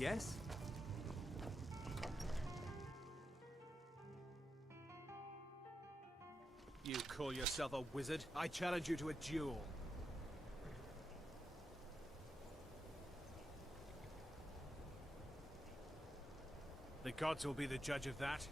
yes? You call yourself a wizard? I challenge you to a duel. The gods will be the judge of that.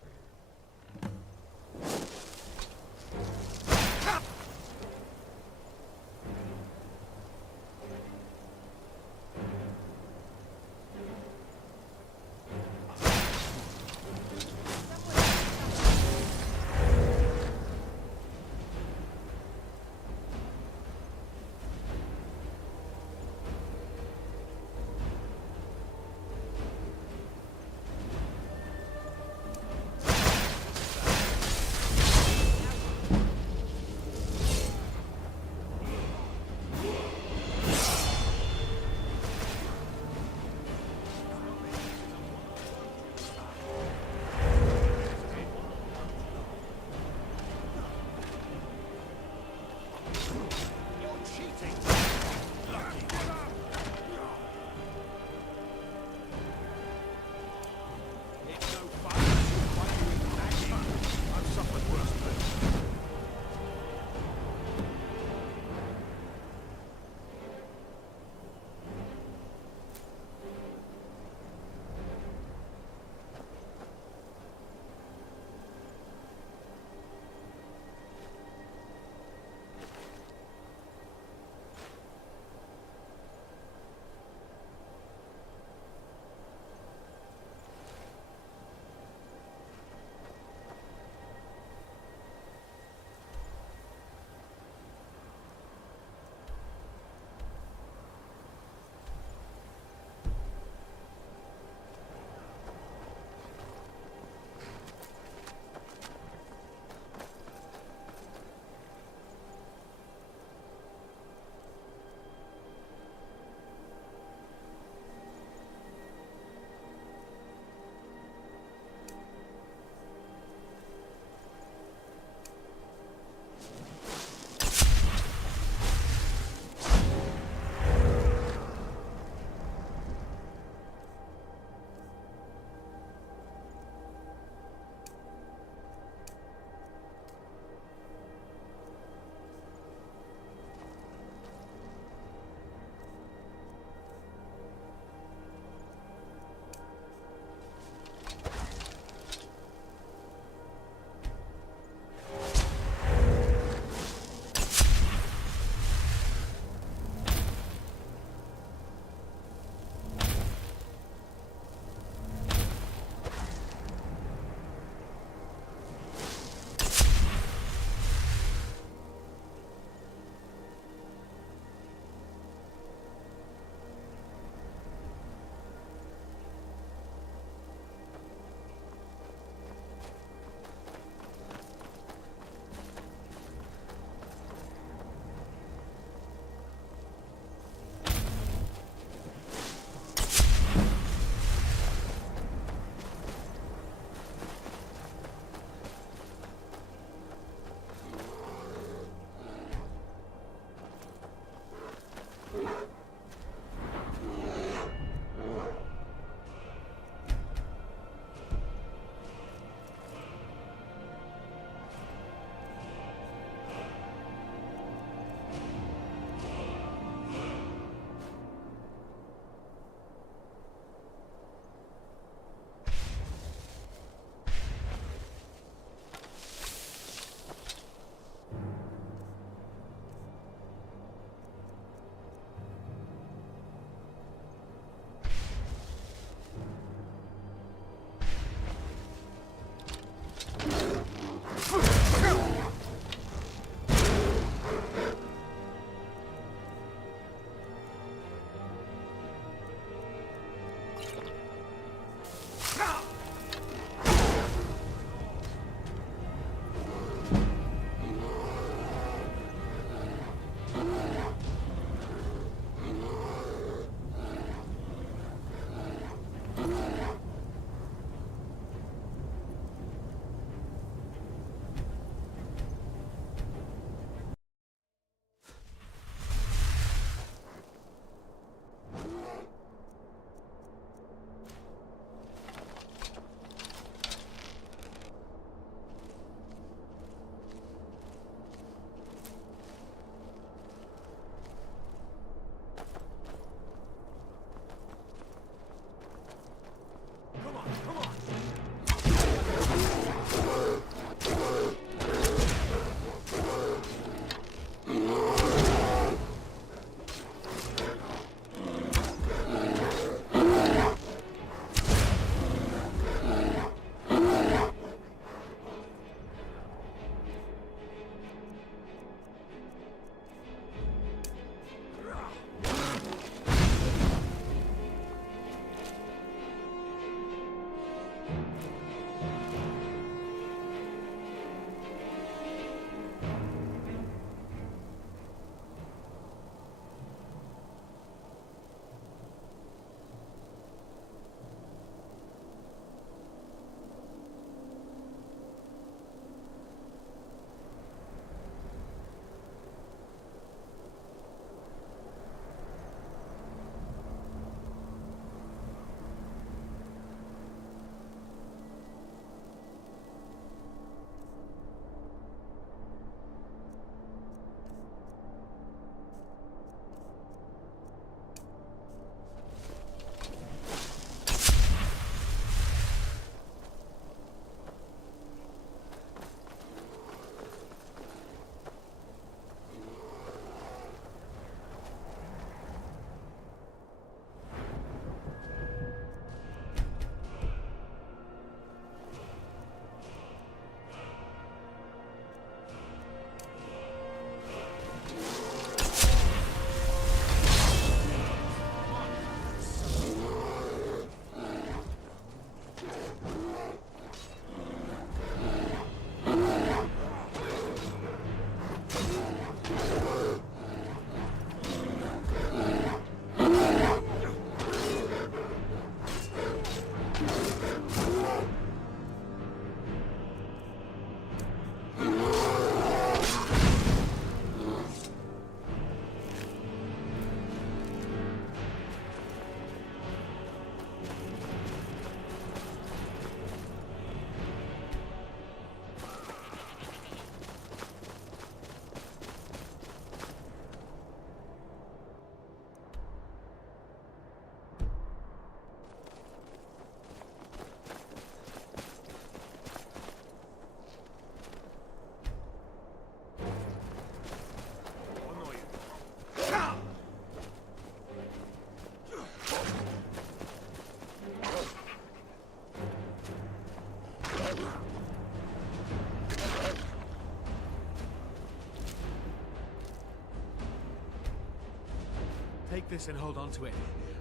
Take this and hold on to it.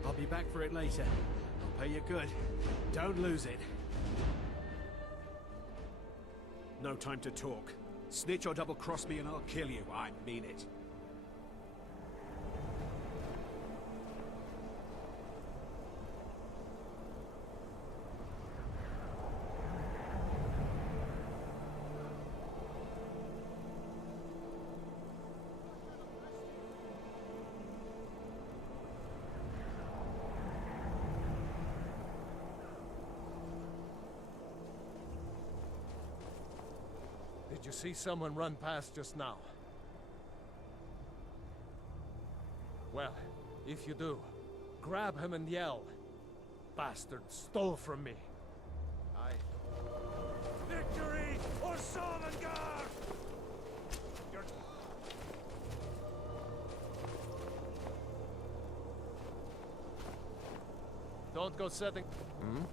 I'll be back for it later. I'll pay you good. Don't lose it. No time to talk. Snitch or double-cross me and I'll kill you. I mean it. Did you see someone run past just now? Well, if you do, grab him and yell. Bastard stole from me. Victory or Sovngarde! Don't go setting... Hmm?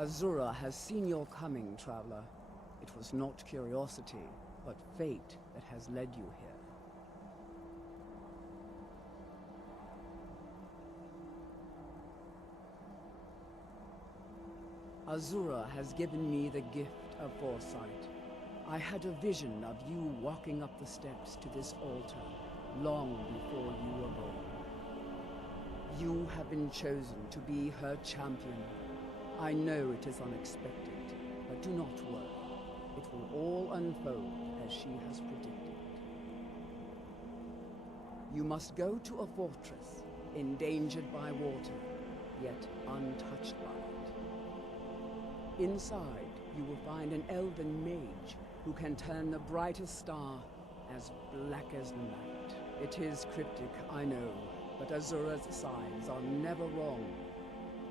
Azura has seen your coming, traveler. It was not curiosity, but fate that has led you here. Azura has given me the gift of foresight. I had a vision of you walking up the steps to this altar long before you were born. You have been chosen to be her champion. I know it is unexpected, but do not worry. It will all unfold as she has predicted. You must go to a fortress, endangered by water, yet untouched by it. Inside, you will find an elven mage who can turn the brightest star as black as night. It is cryptic, I know, but Azura's signs are never wrong.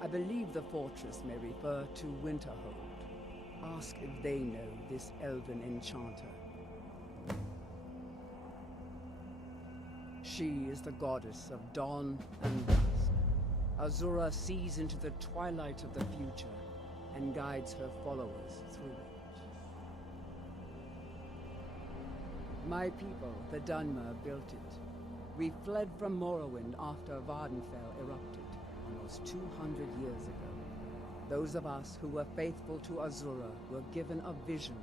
I believe the fortress may refer to Winterhold. Ask if they know this elven enchanter. She is the goddess of dawn and dusk. Azura sees into the twilight of the future and guides her followers through it. My people, the Dunmer, built it. We fled from Morrowind after Vardenfell erupted almost 200 years ago. Those of us who were faithful to Azura were given a vision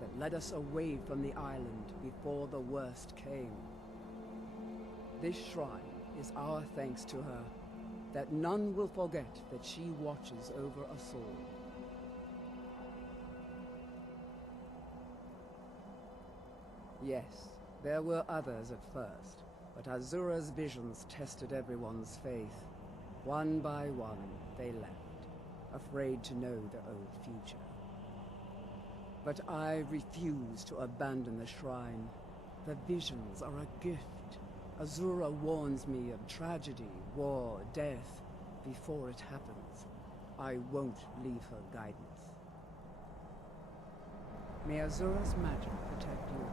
that led us away from the island before the worst came. This shrine is our thanks to her, that none will forget that she watches over us all. Yes, there were others at first, but Azura's visions tested everyone's faith. One by one, they left, afraid to know their own future. But I refuse to abandon the shrine. The visions are a gift. Azura warns me of tragedy, war, death, before it happens. I won't leave her guidance. May Azura's magic protect you.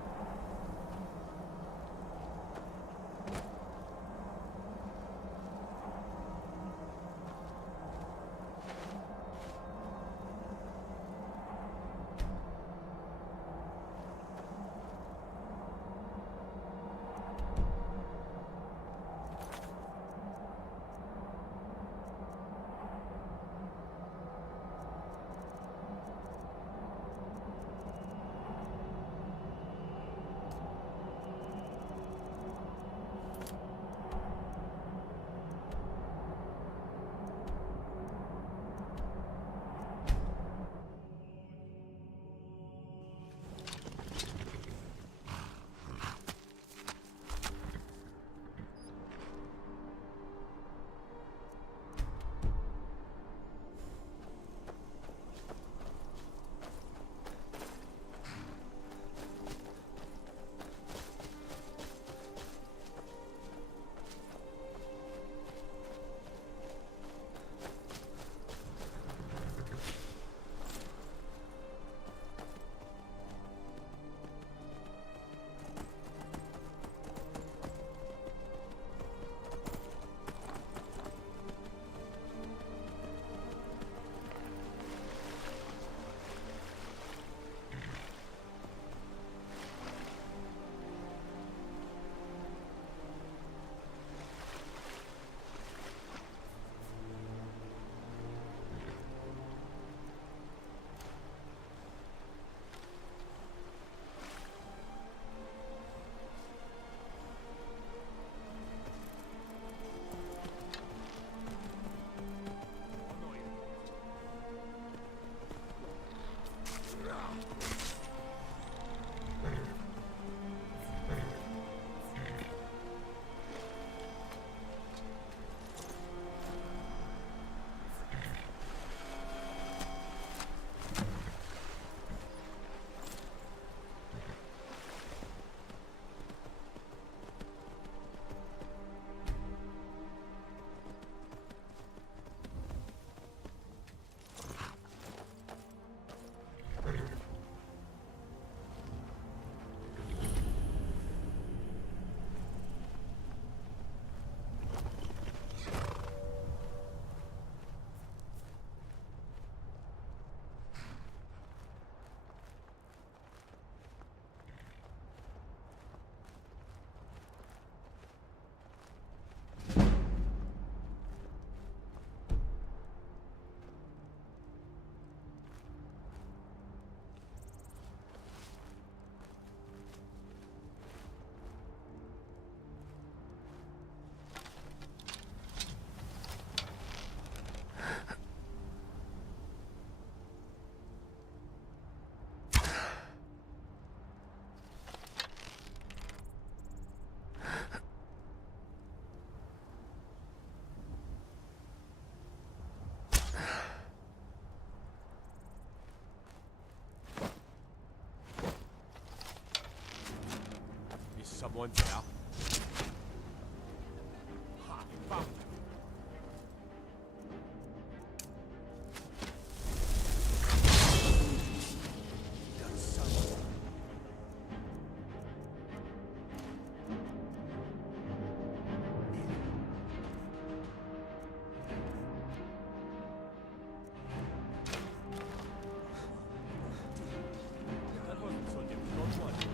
one now. Ha! Found him. That wasn't so difficult, was it?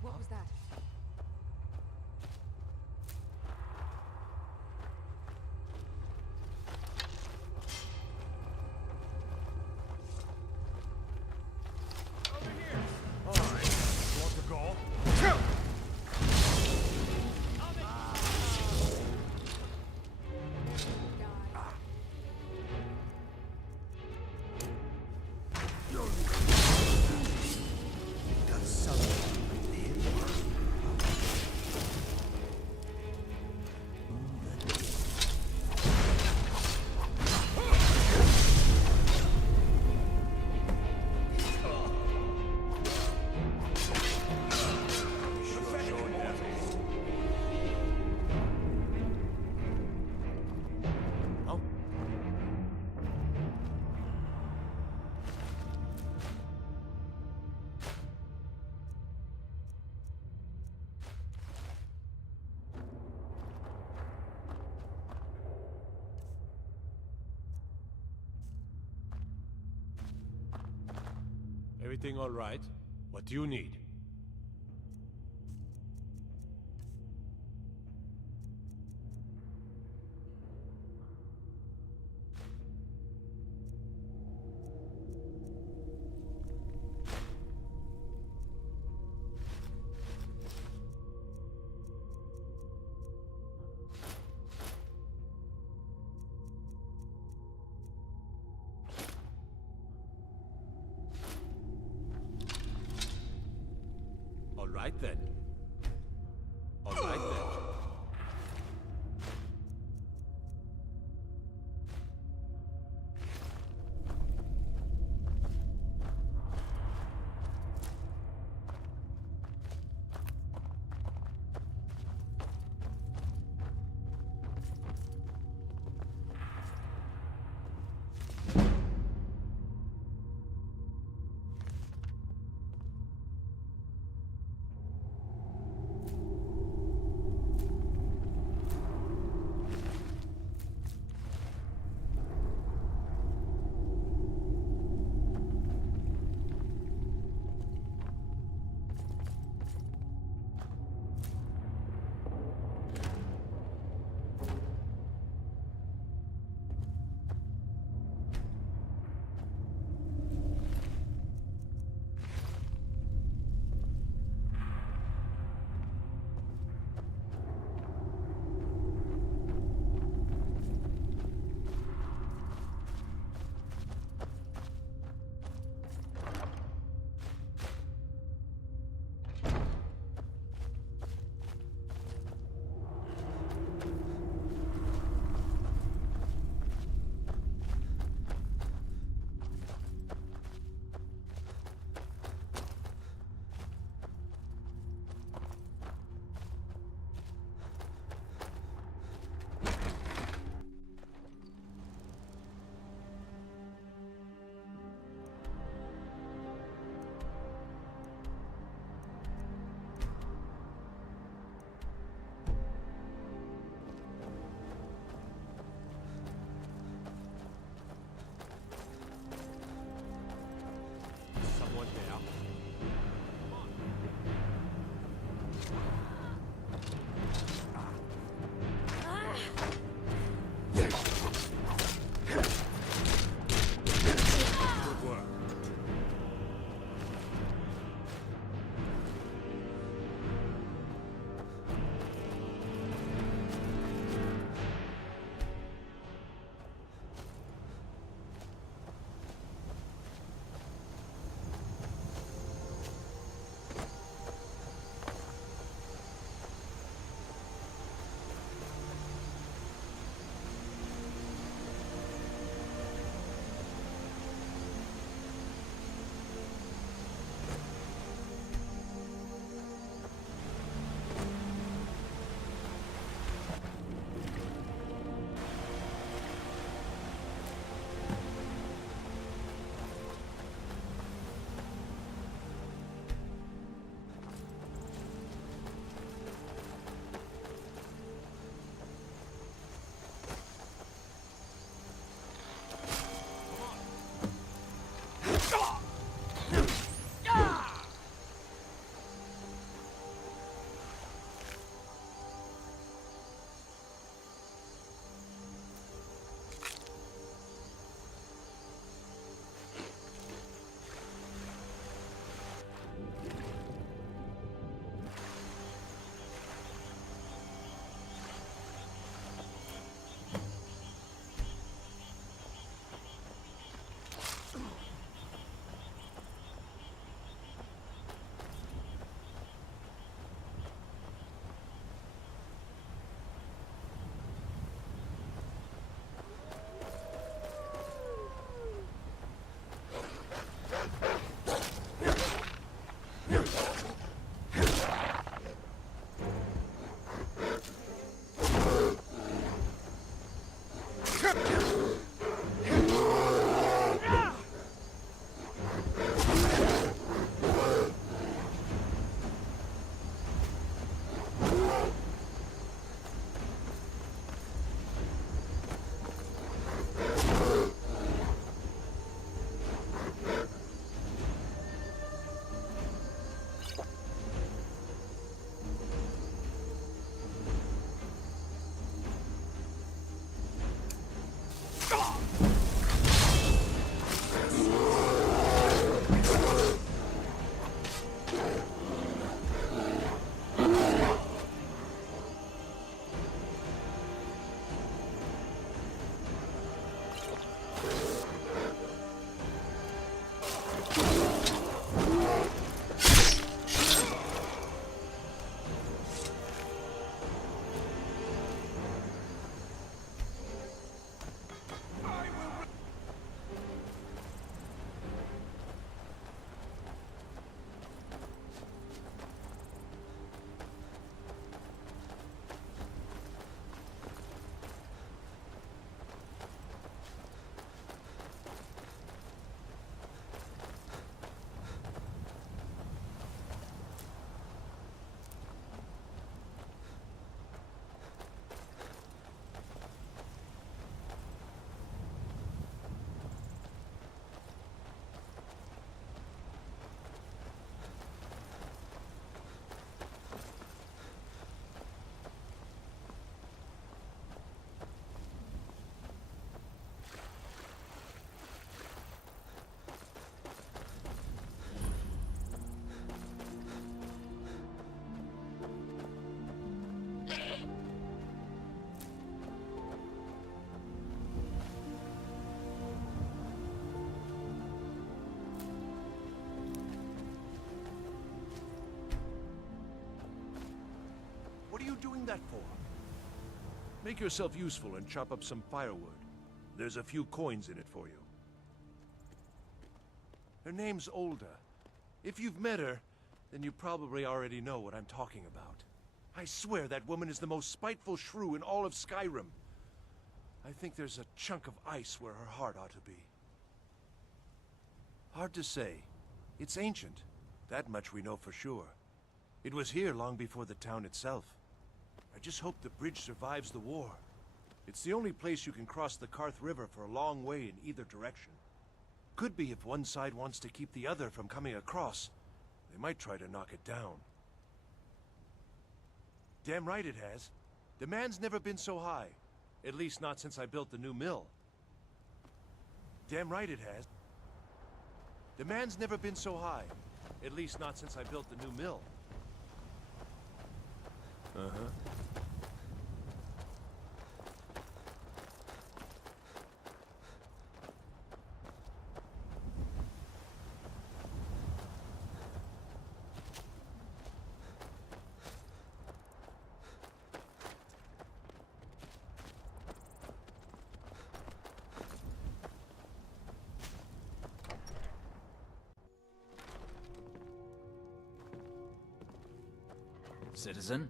What was that? Over here! Alright, want to go? Oh. Everything all right? What do you need? All right then. All right then. doing that for? Make yourself useful and chop up some firewood. There's a few coins in it for you. Her name's Olda. If you've met her, then you probably already know what I'm talking about. I swear that woman is the most spiteful shrew in all of Skyrim. I think there's a chunk of ice where her heart ought to be. Hard to say. It's ancient. That much we know for sure. It was here long before the town itself. I just hope the bridge survives the war. It's the only place you can cross the Karth River for a long way in either direction. Could be if one side wants to keep the other from coming across. They might try to knock it down. Damn right it has. Demand's never been so high. At least not since I built the new mill. Damn right it has. Demand's never been so high. At least not since I built the new mill. Uh-huh. Citizen?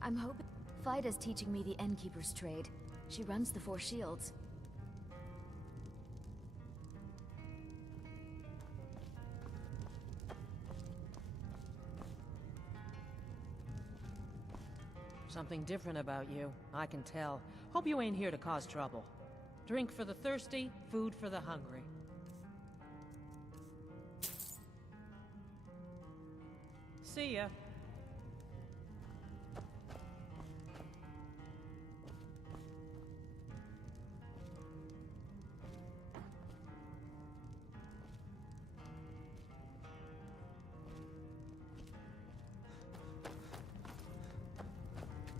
I'm hoping Fida's teaching me the Innkeeper's trade. She runs the Four Shields. Something different about you, I can tell. Hope you ain't here to cause trouble. Drink for the thirsty, food for the hungry. See ya.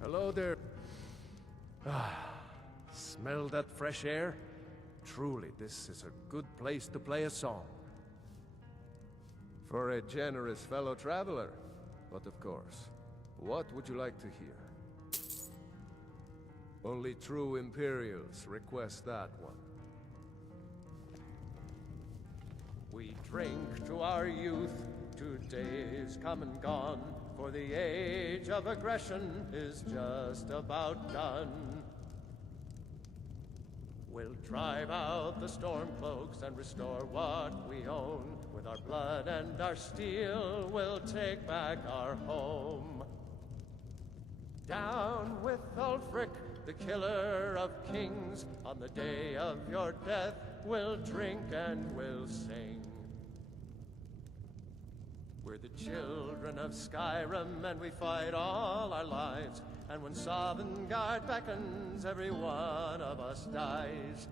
Hello there. Smell that fresh air? Truly, this is a good place to play a song. For a generous fellow traveler. But of course, what would you like to hear? Only true Imperials request that one. We drink to our youth, to days come and gone, for the age of aggression is just about done. We'll drive out the Stormcloaks and restore what we own. With our blood and our steel, we'll take back our home. Down with Ulfric, the killer of kings. On the day of your death, we'll drink and we'll sing. We're the children of Skyrim, and we fight all our lives. And when Sovngarde beckons, every one of us dies.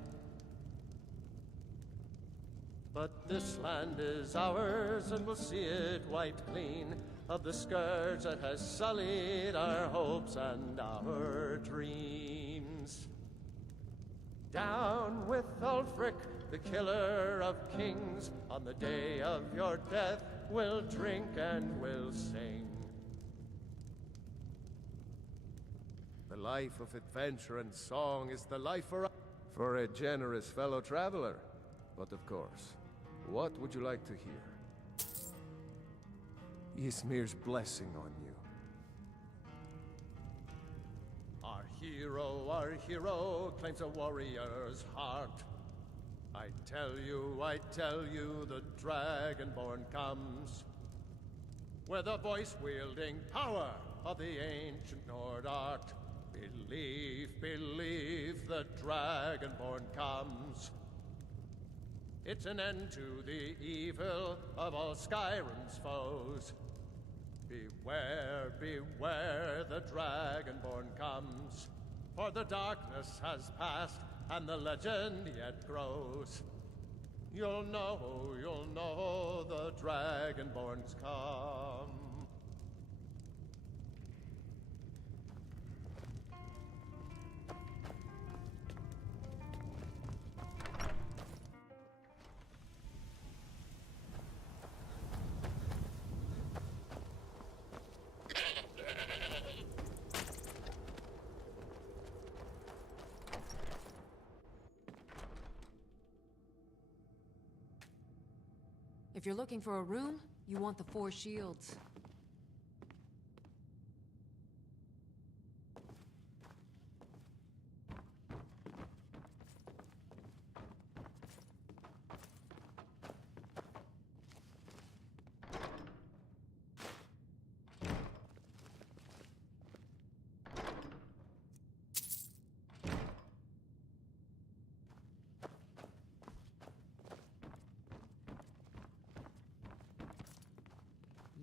But this land is ours, and we'll see it wiped clean of the scourge that has sullied our hopes and our dreams. Down with Ulfric, the killer of kings. On the day of your death, we'll drink and we'll sing. The life of adventure and song is the life for a generous fellow traveler. But of course, what would you like to hear? Ysmir's blessing on you. Our hero claims a warrior's heart. I tell you, the Dragonborn comes with a voice-wielding power of the ancient Nord art. Believe, the Dragonborn comes. It's an end to the evil of all Skyrim's foes. Beware, beware, the Dragonborn comes. For the darkness has passed, and the legend yet grows. You'll know the Dragonborn's come. If you're looking for a room, you want the Four Shields.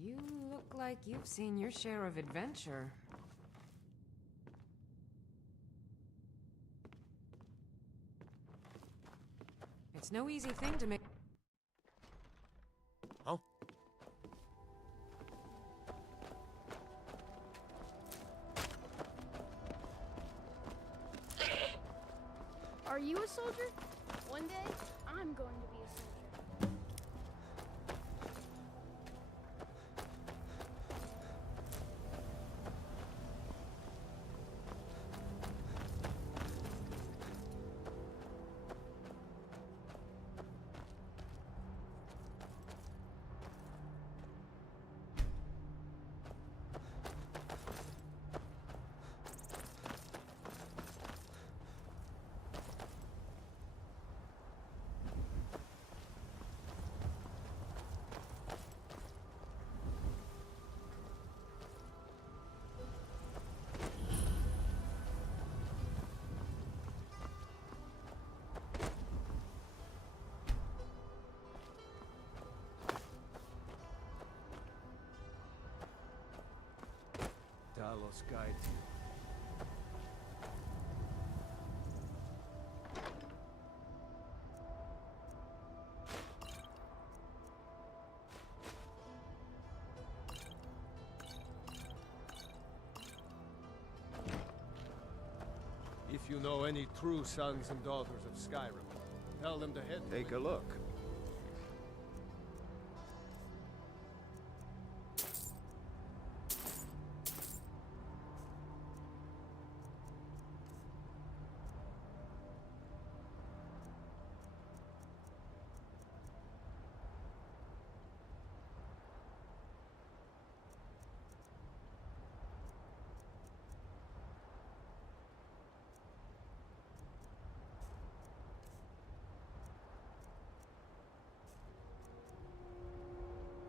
You look like you've seen your share of adventure. It's no easy thing to make. Oh? Are you a soldier? One day, I'm going to be a soldier. Talos guide. If you know any true sons and daughters of Skyrim, tell them to head. Take a look.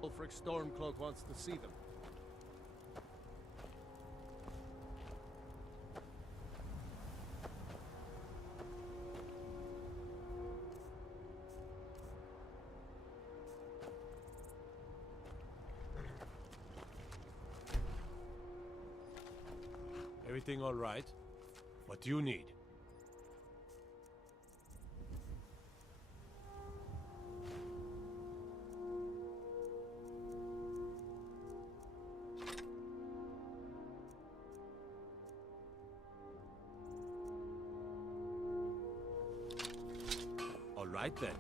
Ulfric Stormcloak wants to see them. Everything all right? What do you need? All right then.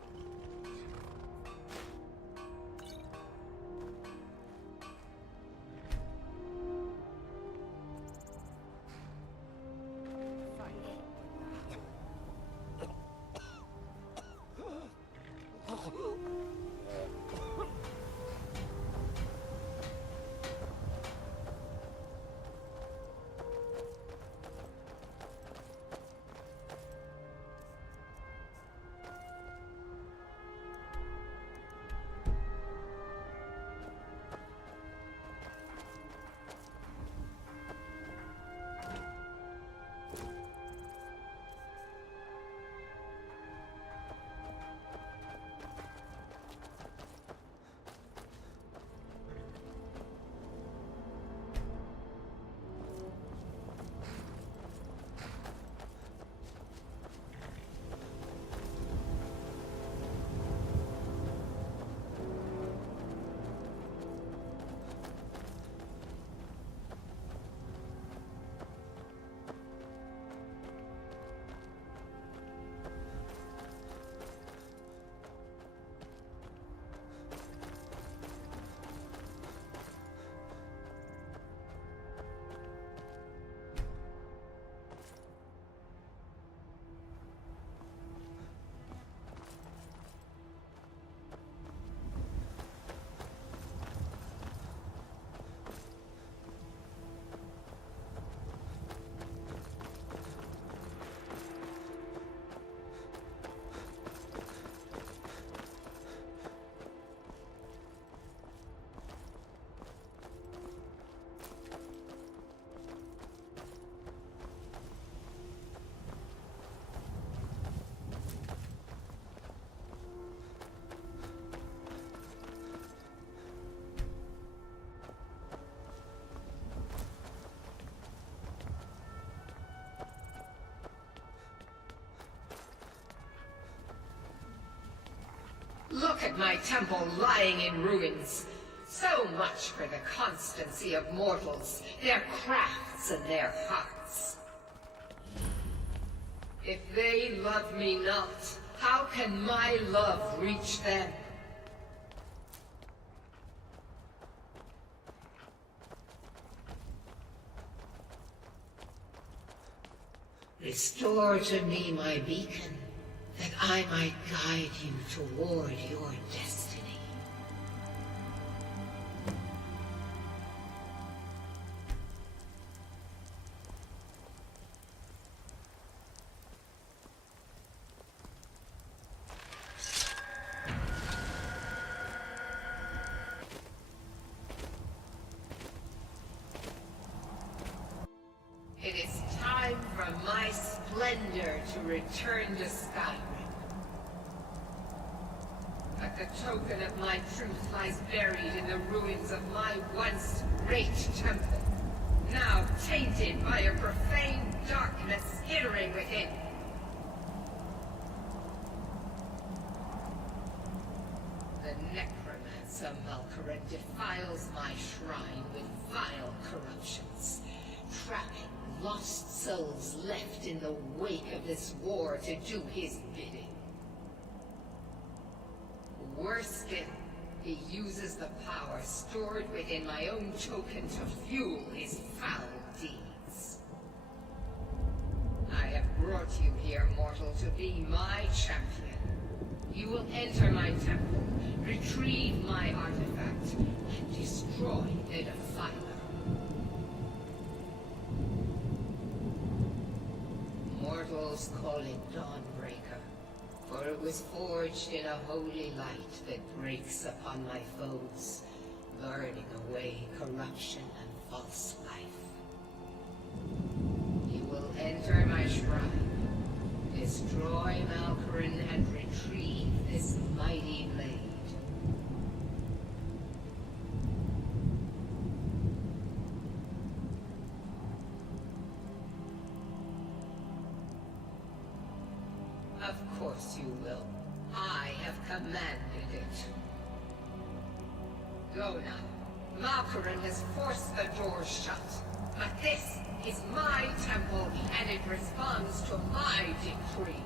Look at my temple lying in ruins. So much for the constancy of mortals, their crafts and their hearts. If they love me not, how can my love reach them? Restore to me my beacon, that I might guide you toward your destiny. It is time for my splendor to return to Skyrim. But the token of my truth lies buried in the ruins of my once great temple, now tainted by a profane darkness skittering within. The necromancer Malkaran defiles my shrine with vile corruptions, trapping lost souls left in the wake of this war to do his bidding. Worse still, he uses the power stored within my own token to fuel his foul deeds. I have brought you here, mortal, to be my champion. You will enter my temple, retrieve my artifact, and destroy the Defiler. Mortals call it Dawnbreaker, for it was forged in a holy light that breaks upon my foes, burning away corruption and false life. You will enter my shrine, destroy Malkaran, and retrieve this mighty blade. Of course you will. I have commanded it. Go now. Malkaran has forced the doors shut. But this is my temple, and it responds to my decree.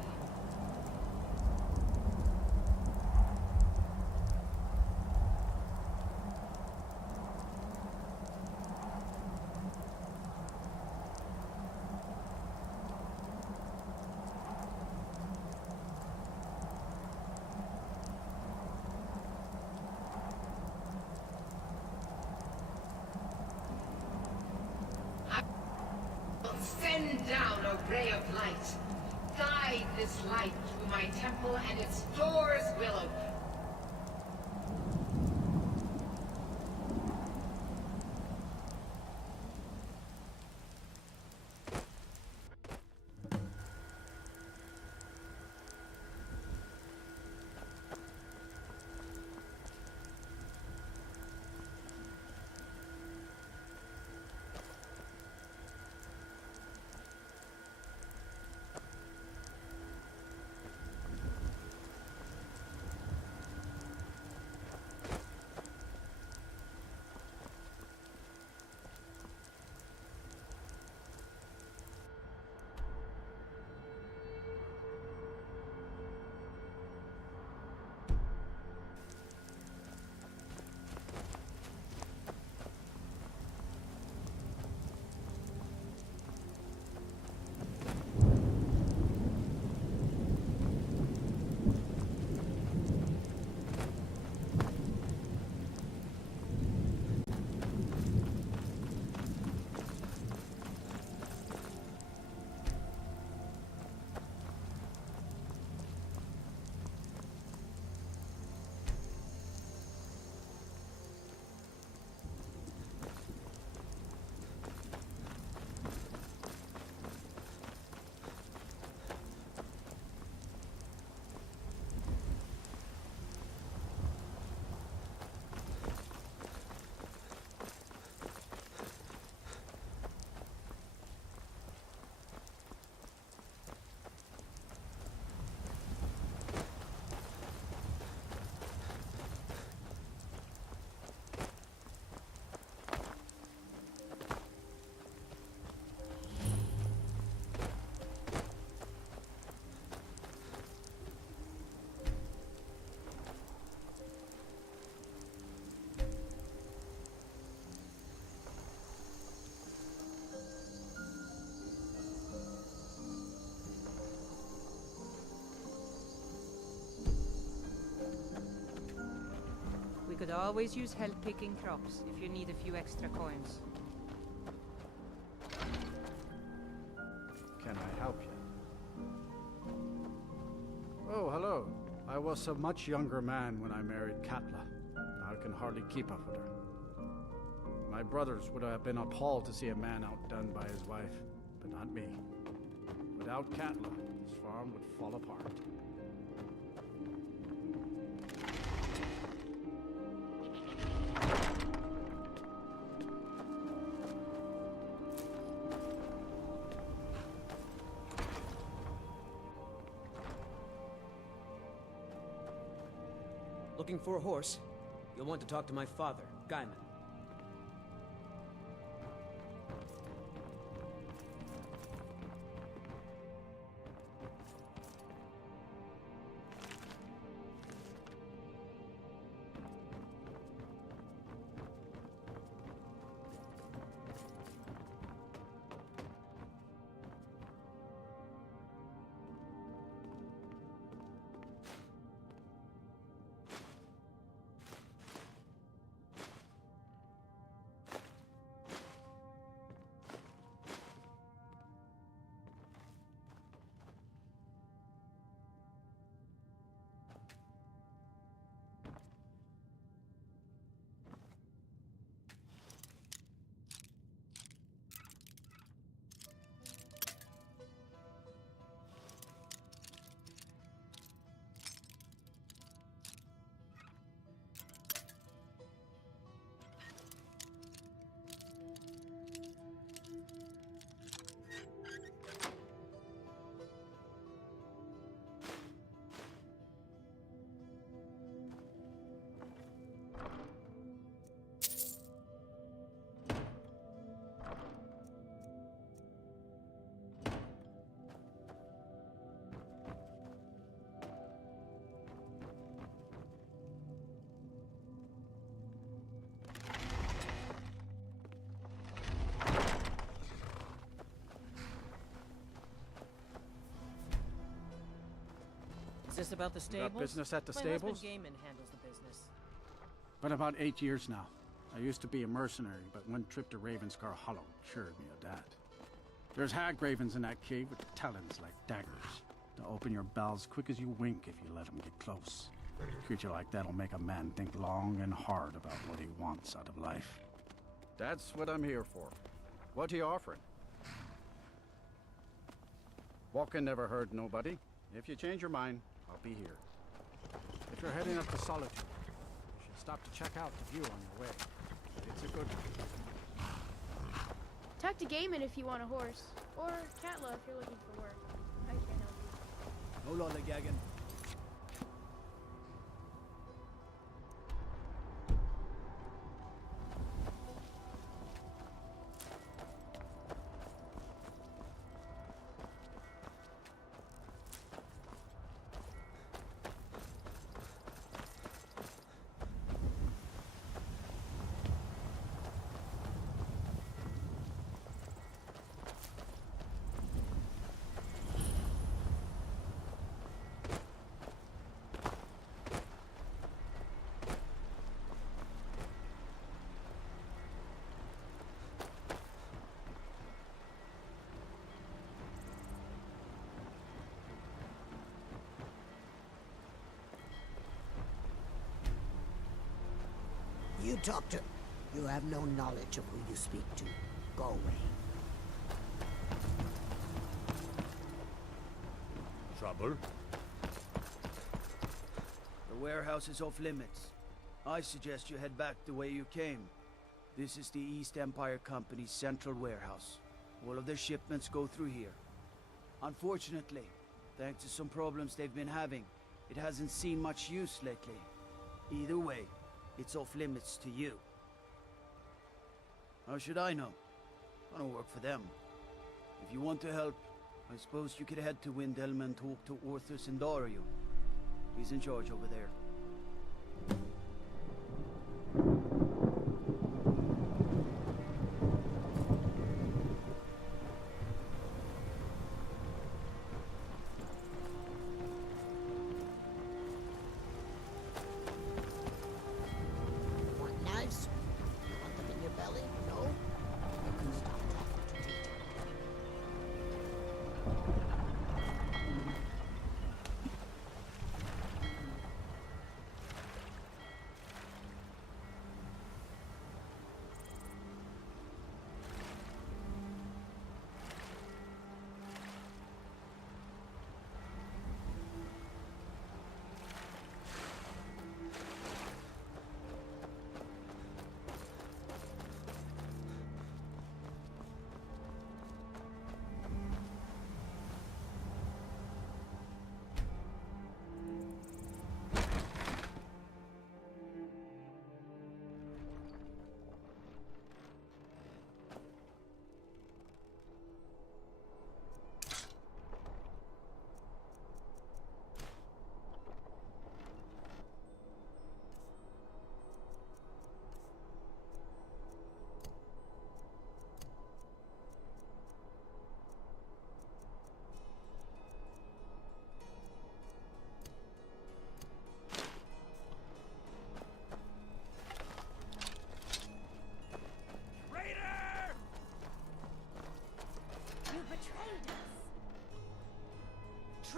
Send down a ray of light. Guide this light through my temple, and its doors will open. could always use help picking crops if you need a few extra coins. Can I help you? Oh, hello. I was a much younger man when I married Katla. Now I can hardly keep up with her. My brothers would have been appalled to see a man outdone by his wife, but not me. Without Katla, this farm would fall apart. Looking for a horse? You'll want to talk to my father, Gaiman. Is this about the stables? Got business at the My stables? husband Gaiman handles the business. Been about 8 years now. I used to be a mercenary, but one trip to Ravenscar Hollow cured me of that. There's hag ravens in that cave with talons like daggers. They'll open your bowels quick as you wink if you let them get close. A creature like that'll make a man think long and hard about what he wants out of life. That's what I'm here for. What you offering? Walking never hurt nobody. If you change your mind, I'll be here. If you're heading up to Solitude, you should stop to check out the view on your way. It's a good one. Talk to Gaiman if you want a horse. Or Katla if you're looking for work. I can't help you. No lollygagging. You talk to... You have no knowledge of who you speak to. Go away. Trouble? The warehouse is off limits. I suggest you head back the way you came. This is the East Empire Company's central warehouse. All of their shipments go through here. Unfortunately, thanks to some problems they've been having, it hasn't seen much use lately. Either way, it's off limits to you. How should I know? I don't work for them. If you want to help, I suppose you could head to Windhelm and talk to Orthus and Dario. He's in charge over there.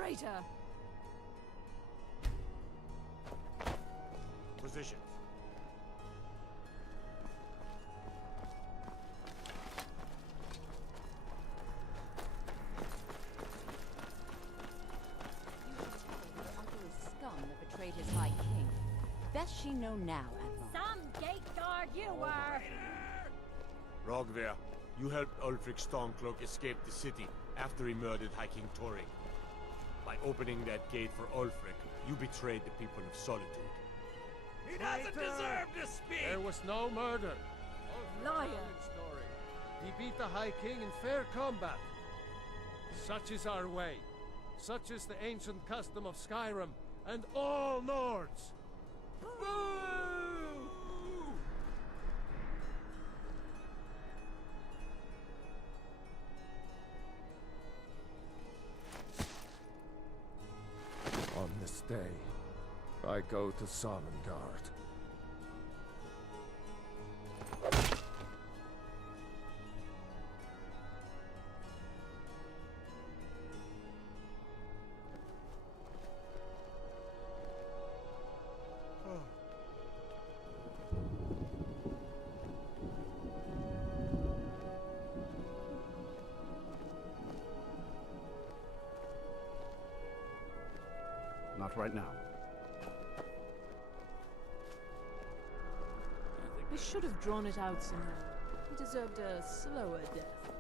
Traitor! Positions. Scum that betrayed his High King. Best she know now, Admiral. Some gate guard you were! Rogver, you helped Ulfric Stormcloak escape the city after he murdered High King Thorin. By opening that gate for Ulfric, you betrayed the people of Solitude. He doesn't deserve to speak! There was no murder. Liar! Story. He beat the High King in fair combat. Such is our way. Such is the ancient custom of Skyrim and all Nords. Boo! On this day, I go to Sovngarde. Not right now. We should have drawn it out somehow. He deserved a slower death.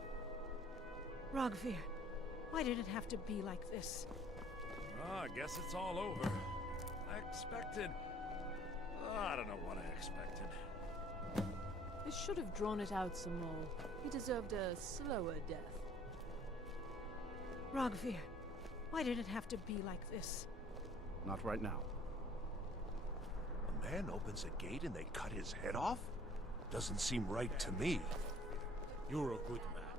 Rogvir, why did it have to be like this? Oh, I guess it's all over. I expected... I don't know what I expected. We should have drawn it out some more. He deserved a slower death. Rogvir, why did it have to be like this? Not right now. A man opens a gate and they cut his head off? Doesn't seem right to me. You're a good man.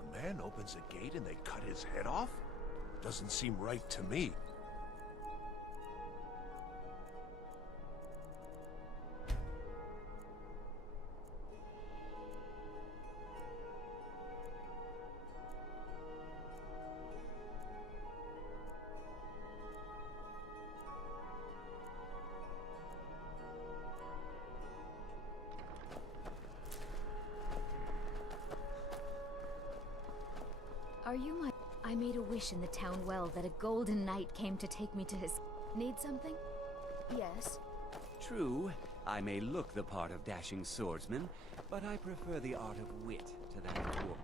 A man opens a gate and they cut his head off? Doesn't seem right to me. Are you my... I made a wish in the town well that a golden knight came to take me to his... Need something? Yes. True, I may look the part of dashing swordsman, but I prefer the art of wit to that of war.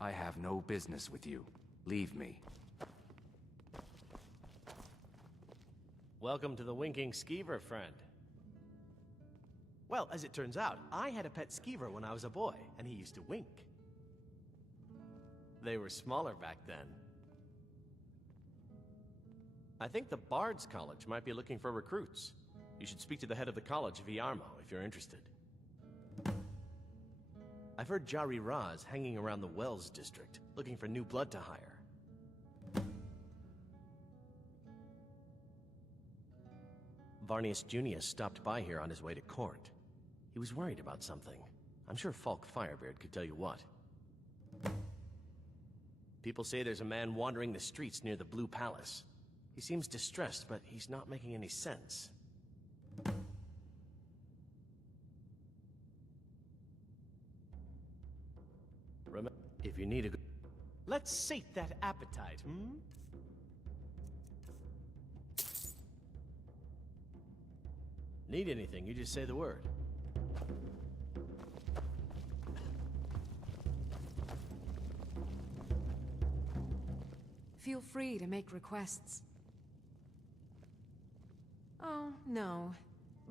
I have no business with you. Leave me. Welcome to the Winking Skeever, friend. Well, as it turns out, I had a pet skeever when I was a boy, and he used to wink. They were smaller back then. I think the Bard's College might be looking for recruits. You should speak to the head of the college, Viarmo, if you're interested. I've heard Jari Raz hanging around the Wells district, looking for new blood to hire. Varnius Junius stopped by here on his way to court. He was worried about something. I'm sure Falk Firebeard could tell you what. People say there's a man wandering the streets near the Blue Palace. He seems distressed, but he's not making any sense. Remember, if you need a good... Let's sate that appetite, hmm? Need anything, you just say the word. Feel free to make requests. Oh, no.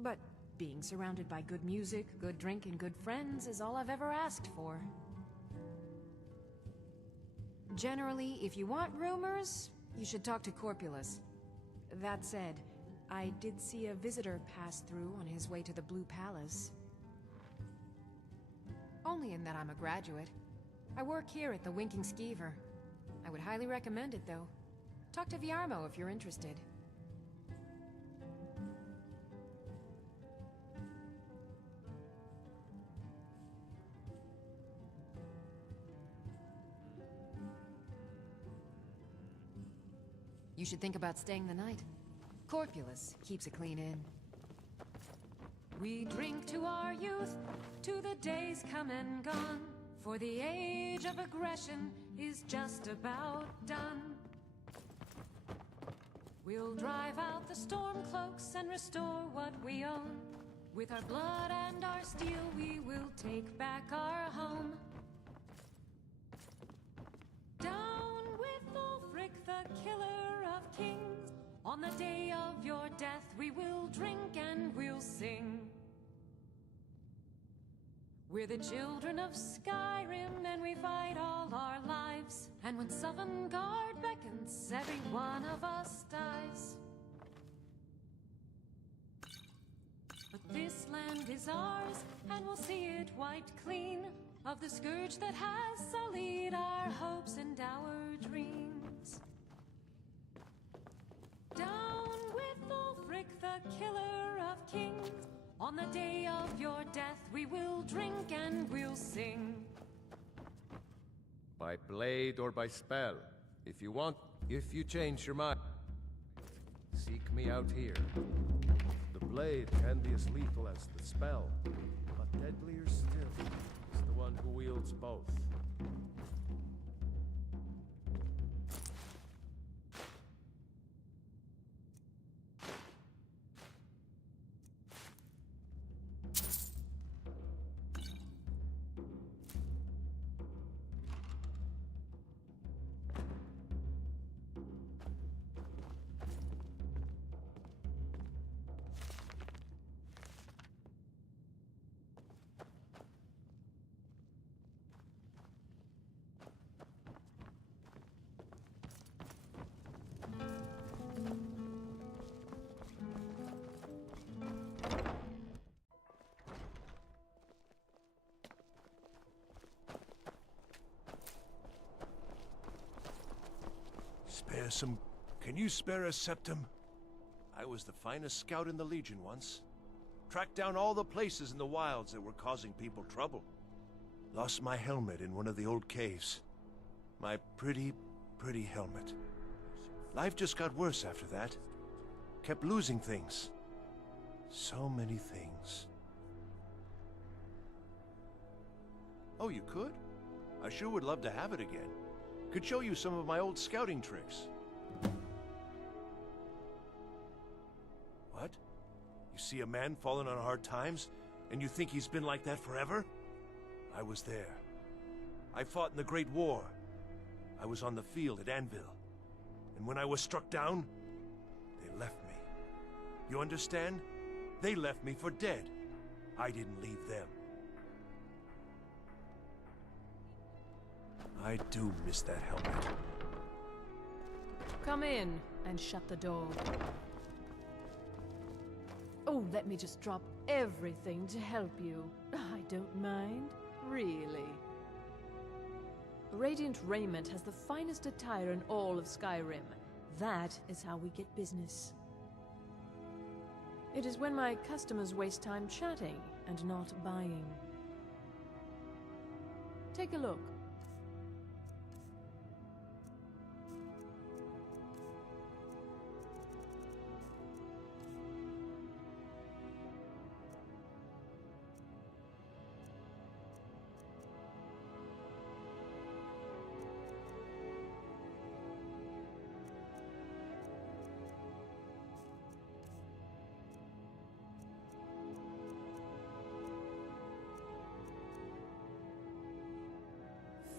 But being surrounded by good music, good drink, and good friends is all I've ever asked for. Generally, if you want rumors, you should talk to Corpulus. That said, I did see a visitor pass through on his way to the Blue Palace. Only in that I'm a graduate. I work here at the Winking Skeever. I would highly recommend it, though. Talk to Viarmo if you're interested. You should think about staying the night. Corpulus keeps a clean inn. We drink to our youth, to the days come and gone, for the age of aggression is just about done. We'll drive out the storm cloaks and restore what we own. With our blood and our steel, we will take back our home. Down with Ulfric, the killer of kings. On the day of your death, we will drink and we'll sing. We're the children of Skyrim, and we fight all our lives. And when Sovngarde beckons, every one of us dies. But this land is ours, and we'll see it wiped clean of the scourge that has sullied our hopes and our dreams. Down with Ulfric, the killer of kings. On the day of your death, we will drink and we'll sing. By blade or by spell, if you change your mind, seek me out here. The blade can be as lethal as the spell, but deadlier still is the one who wields both. Spare some... Can you spare a septum? I was the finest scout in the Legion once. Tracked down all the places in the wilds that were causing people trouble. Lost my helmet in one of the old caves. My pretty, pretty helmet. Life just got worse after that. Kept losing things. So many things. Oh, you could? I sure would love to have it again. Could show you some of my old scouting tricks. What? You see a man falling on hard times, and you think he's been like that forever? I was there. I fought in the Great War. I was on the field at Anvil. And when I was struck down, they left me. You understand? They left me for dead. I didn't leave them. I do miss that helmet. Come in and shut the door. Oh, let me just drop everything to help you. I don't mind, really. Radiant Raiment has the finest attire in all of Skyrim. That is how we get business. It is when my customers waste time chatting and not buying. Take a look.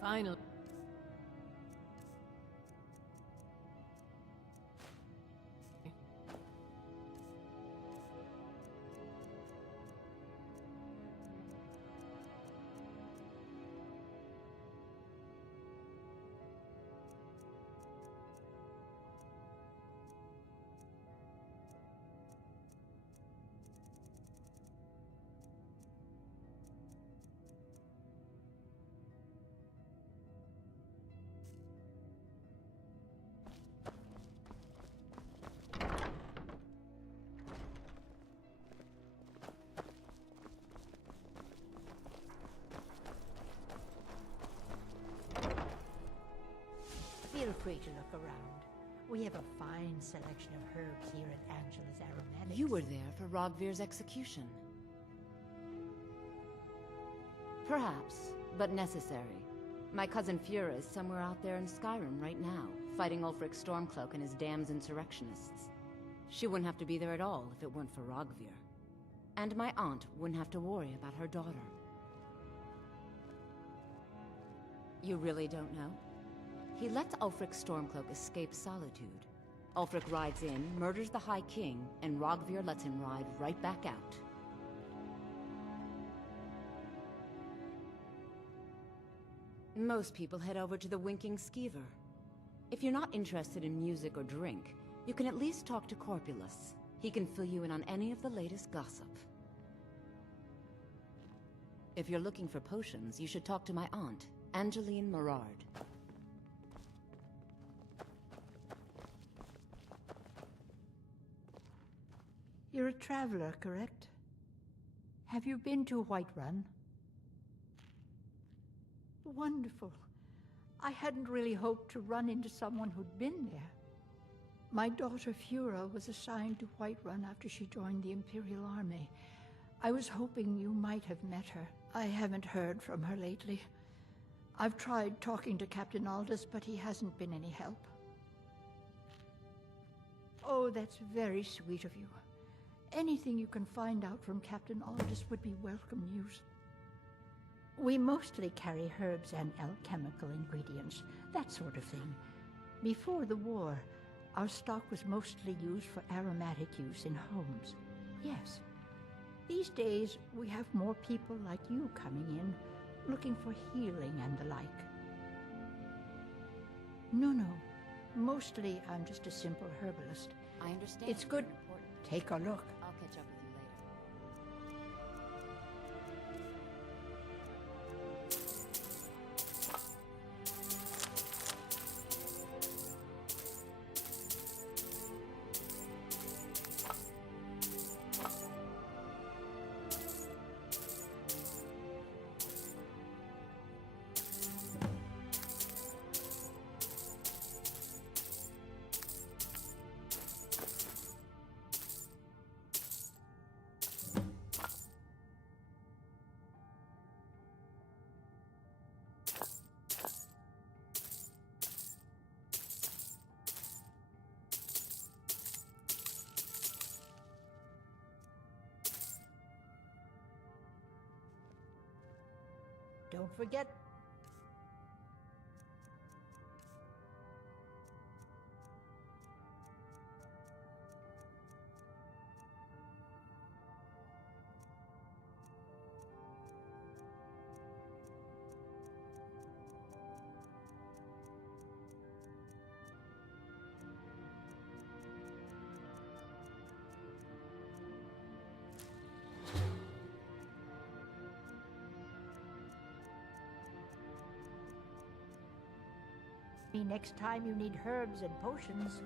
Finally. Feel free to look around. We have a fine selection of herbs here at Angela's Aromatics. You were there for Rogvir's execution. Perhaps, but necessary. My cousin Fura is somewhere out there in Skyrim right now, fighting Ulfric Stormcloak and his damned insurrectionists. She wouldn't have to be there at all if it weren't for Rogvir. And my aunt wouldn't have to worry about her daughter. You really don't know? He lets Ulfric Stormcloak escape solitude. Ulfric rides in, murders the High King, and Rogvir lets him ride right back out. Most people head over to the Winking Skeever. If you're not interested in music or drink, you can at least talk to Corpulus. He can fill you in on any of the latest gossip. If you're looking for potions, you should talk to my aunt, Angeline Morard. You're a traveler, correct? Have you been to Whiterun? Wonderful. I hadn't really hoped to run into someone who'd been there. My daughter Fura was assigned to Whiterun after she joined the Imperial Army. I was hoping you might have met her. I haven't heard from her lately. I've tried talking to Captain Aldous, but he hasn't been any help. Oh, that's very sweet of you. Anything you can find out from Captain Aldous would be welcome news. We mostly carry herbs and alchemical ingredients, that sort of thing. Before the war, our stock was mostly used for aromatic use in homes. Yes. These days, we have more people like you coming in, looking for healing and the like. No. Mostly, I'm just a simple herbalist. I understand. It's good. Take a look. I'll catch up with you later. Don't forget. Next time you need herbs and potions.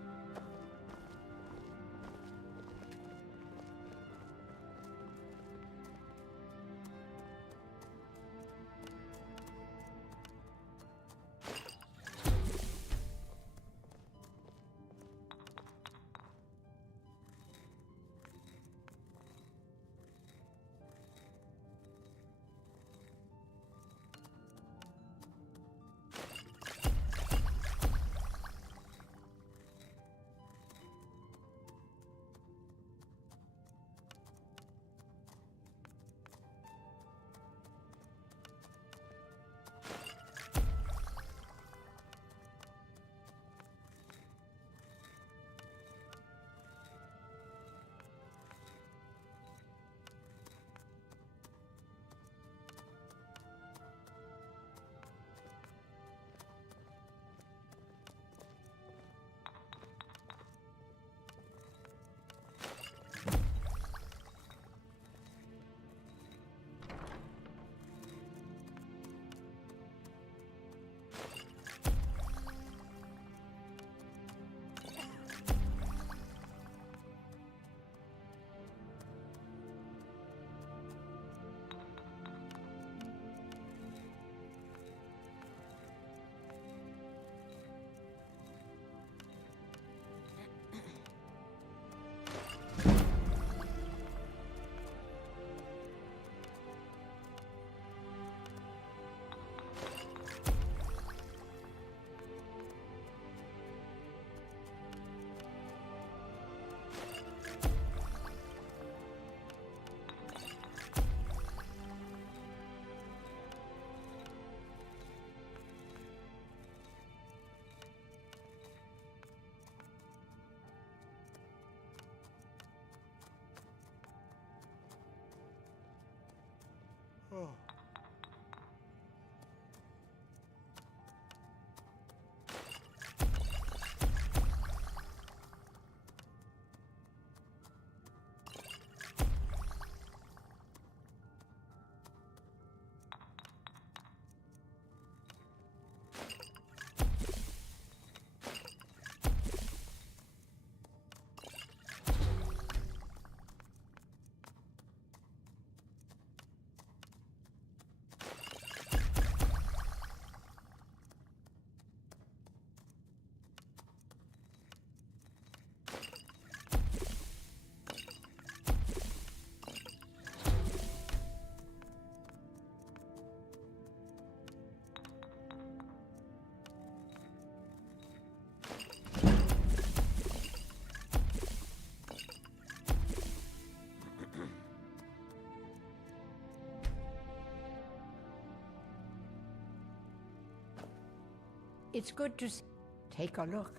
Oh. It's good to see. Take a look.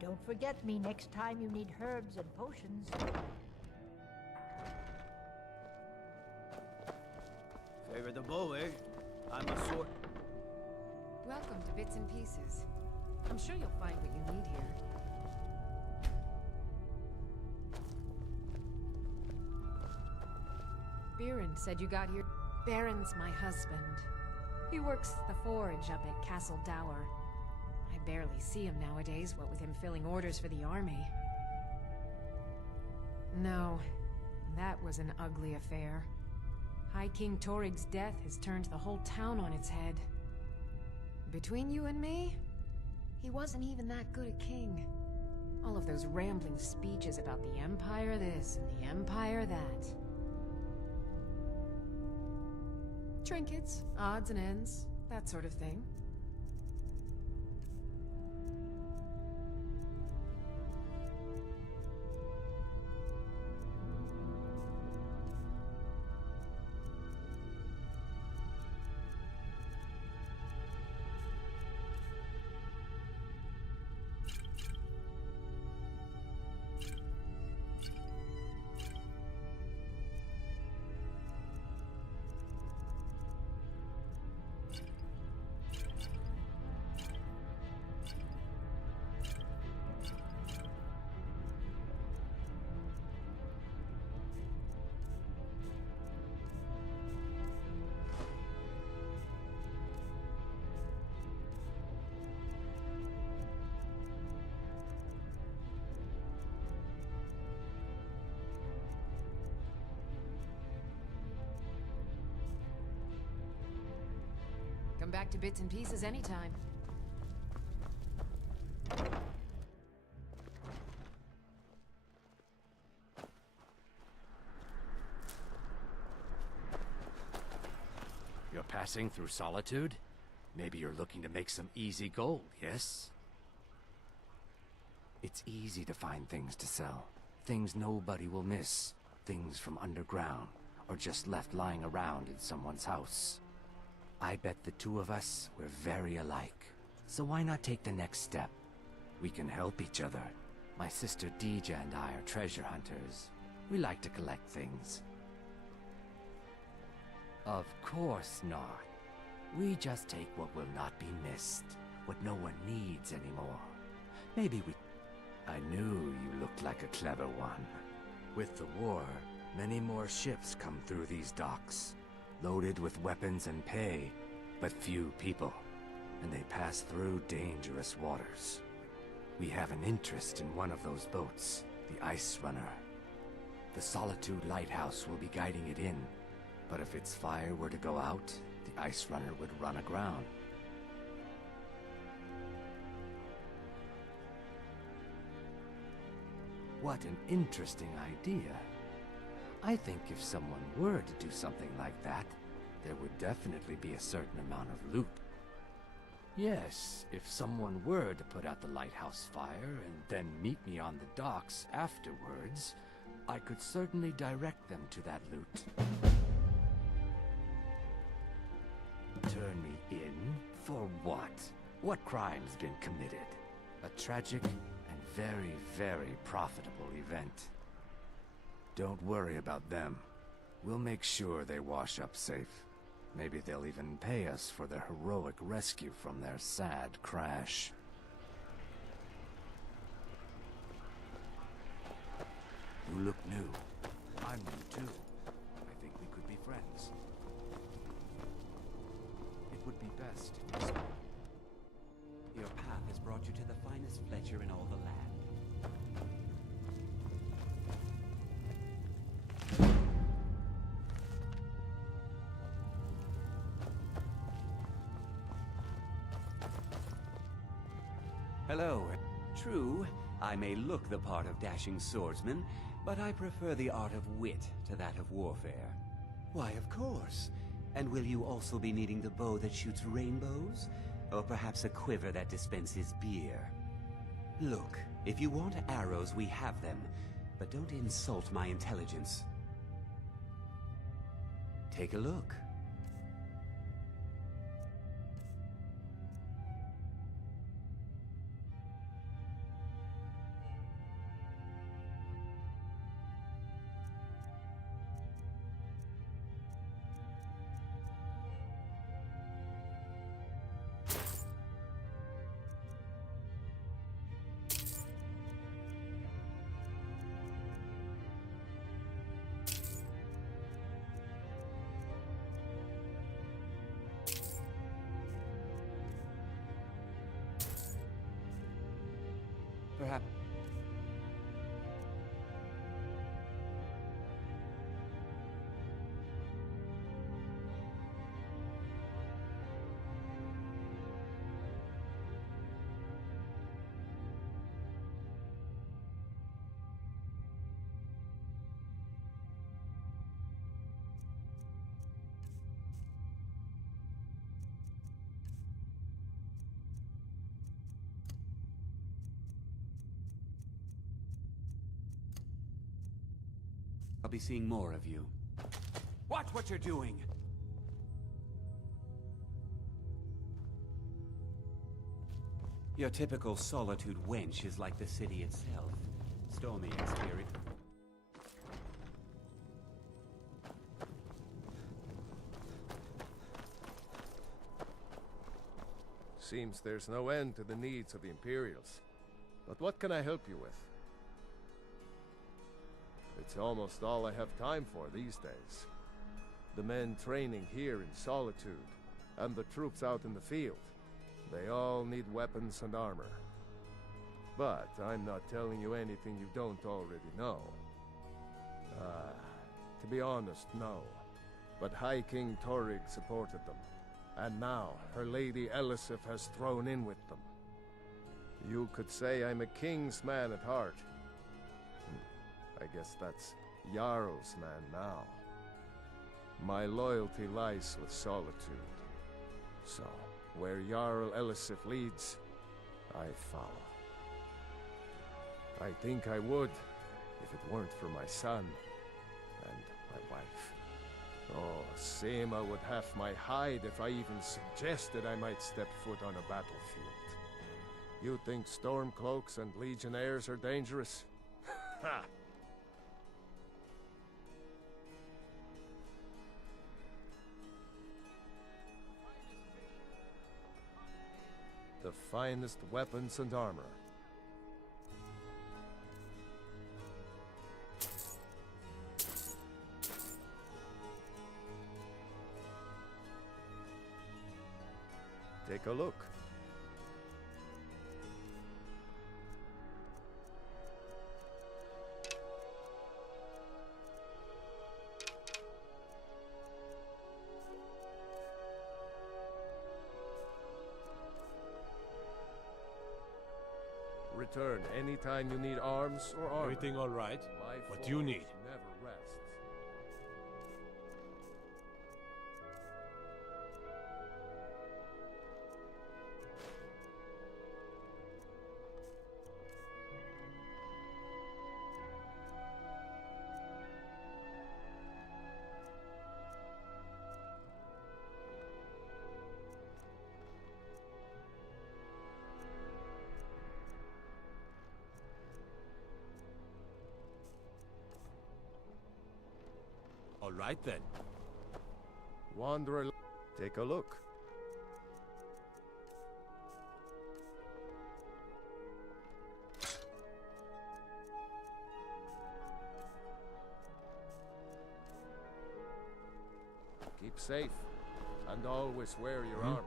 Don't forget me next time you need herbs and potions. Favor the bow, eh? I'm a sword. Welcome to Bits and Pieces. I'm sure you'll find what you need here. Biren said you got here. Baron's my husband. He works the forge up at Castle Dower. I barely see him nowadays, what with him filling orders for the army. No, that was an ugly affair. High King Torig's death has turned the whole town on its head. Between you and me, he wasn't even that good a king. All of those rambling speeches about the Empire this and the Empire that. Trinkets, odds and ends, that sort of thing. Come back to Bits and Pieces anytime. You're passing through Solitude? Maybe you're looking to make some easy gold, yes? It's easy to find things to sell. Things nobody will miss. Things from underground, or just left lying around in someone's house. I bet the two of us, we're very alike. So why not take the next step? We can help each other. My sister Deeja and I are treasure hunters. We like to collect things. Of course not. We just take what will not be missed, what no one needs anymore. Maybe we... I knew you looked like a clever one. With the war, many more ships come through these docks. Loaded with weapons and pay, but few people, and they pass through dangerous waters. We have an interest in one of those boats, the Ice Runner. The Solitude Lighthouse will be guiding it in, but if its fire were to go out, the Ice Runner would run aground. What an interesting idea. I think if someone were to do something like that, there would definitely be a certain amount of loot. Yes, if someone were to put out the lighthouse fire and then meet me on the docks afterwards, I could certainly direct them to that loot. Turn me in? For what? What crime's been committed? A tragic and very, very profitable event. Don't worry about them. We'll make sure they wash up safe. Maybe they'll even pay us for their heroic rescue from their sad crash. You look new. I'm new too. I think we could be friends. It would be best if you spoke. Your path has brought you to the finest Fletcher in all the land. Hello. True, I may look the part of dashing swordsman, but I prefer the art of wit to that of warfare. Why, of course. And will you also be needing the bow that shoots rainbows? Or perhaps a quiver that dispenses beer? Look, if you want arrows, we have them, but don't insult my intelligence. Take a look. Perhaps... I'll be seeing more of you. Watch what you're doing! Your typical Solitude wench is like the city itself. Stormy in spirit. Seems there's no end to the needs of the Imperials. But what can I help you with? It's almost all I have time for these days. The men training here in Solitude, and the troops out in the field, they all need weapons and armor. But I'm not telling you anything you don't already know. To be honest, no. But High King Torygg supported them, and now her Lady Elisif has thrown in with them. You could say I'm a king's man at heart. I guess that's Jarl's man now. My loyalty lies with Solitude. So, where Jarl Elisif leads, I follow. I think I would, if it weren't for my son and my wife. Oh, Seema would have my hide if I even suggested I might step foot on a battlefield. You think Stormcloaks and Legionnaires are dangerous? Ha! The finest weapons and armor. Take a look. Return anytime you need arms or armor. Everything all right? My What do you need? forge never rests. All right then. Wanderer, take a look. Keep safe, and always wear your armor.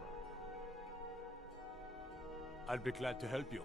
I'll be glad to help you.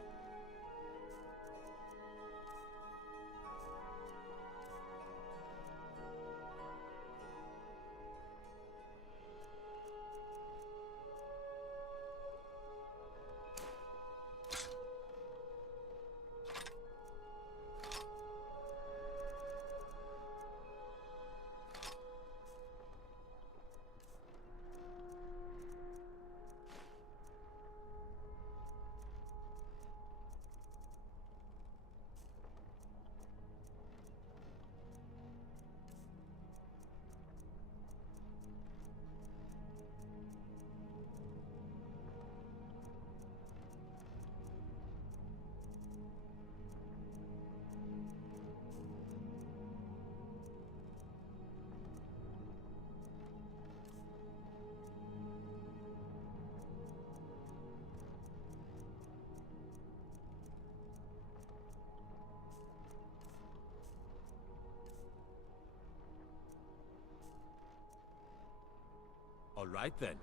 All right then.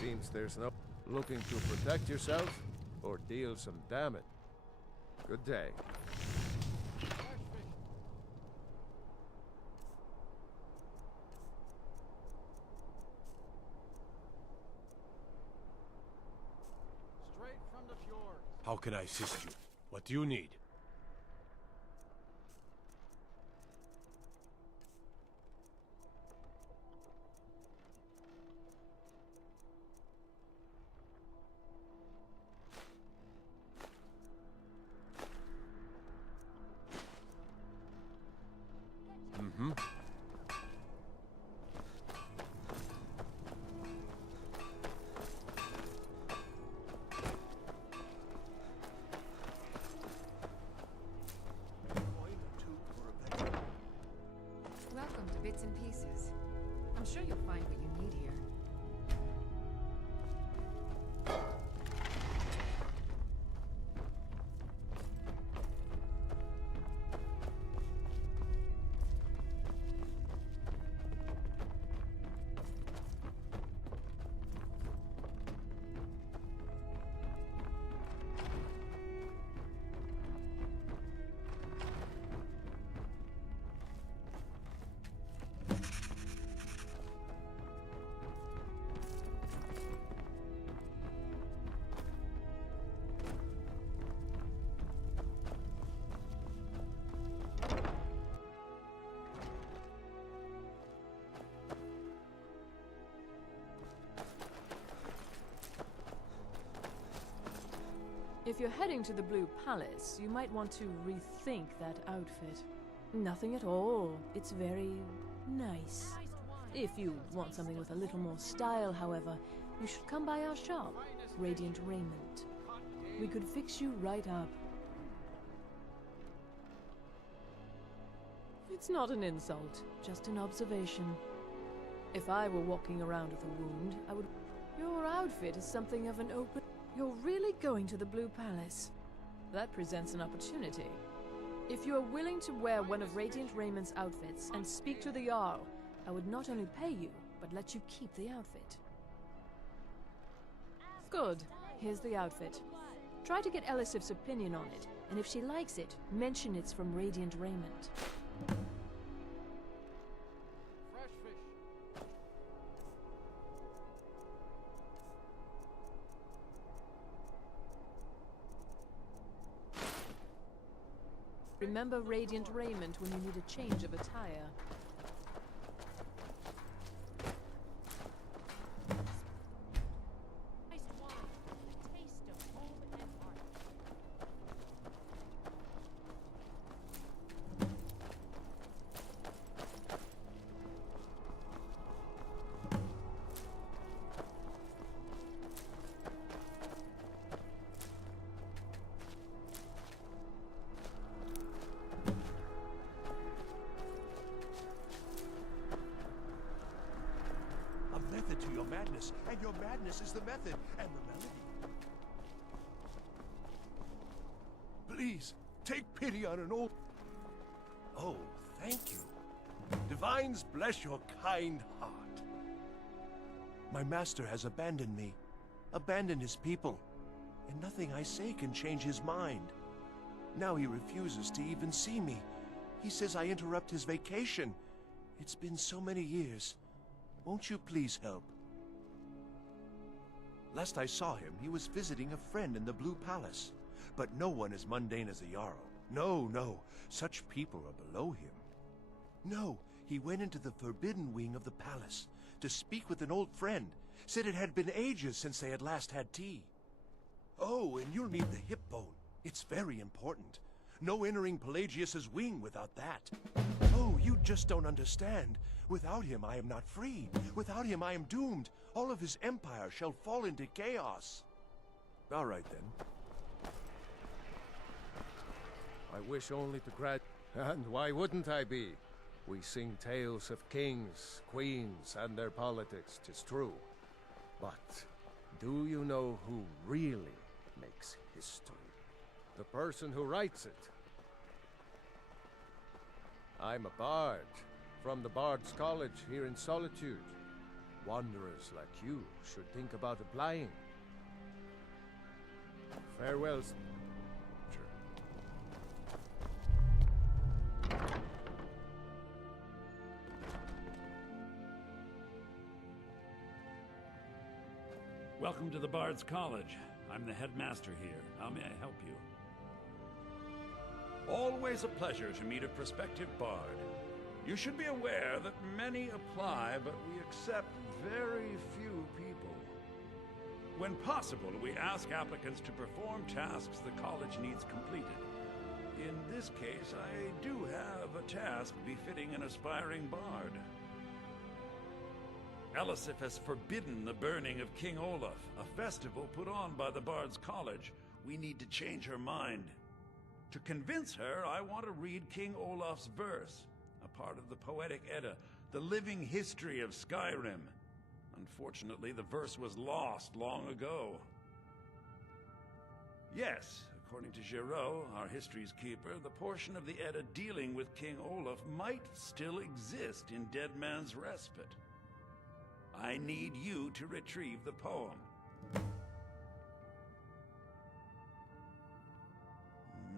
Seems there's no looking to protect yourself or deal some damage. Good day. Straight from the fjord. How can I assist you? What do you need? Mm-hmm. Welcome to Bits and Pieces. I'm sure you'll find what you need here. If you're heading to the Blue Palace, you might want to rethink that outfit. Nothing at all. It's very nice. If you want something with a little more style, however, you should come by our shop, Radiant Raiment. We could fix you right up. It's not an insult, just an observation. If I were walking around with a wound, I would... Your outfit is something of an open... You're really going to the Blue Palace? That presents an opportunity. If you are willing to wear one of Radiant Raymond's outfits and speak to the Jarl, I would not only pay you, but let you keep the outfit. Good. Here's the outfit. Try to get Elisif's opinion on it, and if she likes it, mention it's from Radiant Raymond. Fresh fish. Remember Radiant Raiment when you need a change of attire. A method to your madness, and your madness is the method and the melody. Please, take pity on an old... Oh, thank you. Divines bless your kind heart. My master has abandoned me, abandoned his people, and nothing I say can change his mind. Now he refuses to even see me. He says I interrupt his vacation. It's been so many years. Won't you please help? Last I saw him, he was visiting a friend in the Blue Palace. But no one as mundane as a Jarl. No, no. Such people are below him. No, he went into the forbidden wing of the palace to speak with an old friend. Said it had been ages since they had last had tea. Oh, and you'll need the hip bone. It's very important. No entering Pelagius's wing without that. Oh, you just don't understand. Without him, I am not free. Without him, I am doomed. All of his empire shall fall into chaos. All right, then. I wish only to and why wouldn't I be? We sing tales of kings, queens, and their politics, 'tis true. But do you know who really makes history? The person who writes it. I'm a bard, from the Bard's College here in Solitude. Wanderers like you should think about applying. Farewell, Welcome to the Bard's College. I'm the headmaster here. How may I help you? Always a pleasure to meet a prospective bard. You should be aware that many apply, but we accept very few people. When possible, we ask applicants to perform tasks the college needs completed. In this case, I do have a task befitting an aspiring bard. Elisif has forbidden the burning of King Olaf, a festival put on by the Bard's College. We need to change her mind. To convince her, I want to read King Olaf's verse, a part of the Poetic Edda, the living history of Skyrim. Unfortunately, the verse was lost long ago. Yes, according to Giraud, our history's keeper, the portion of the Edda dealing with King Olaf might still exist in Dead Man's Respite. I need you to retrieve the poem.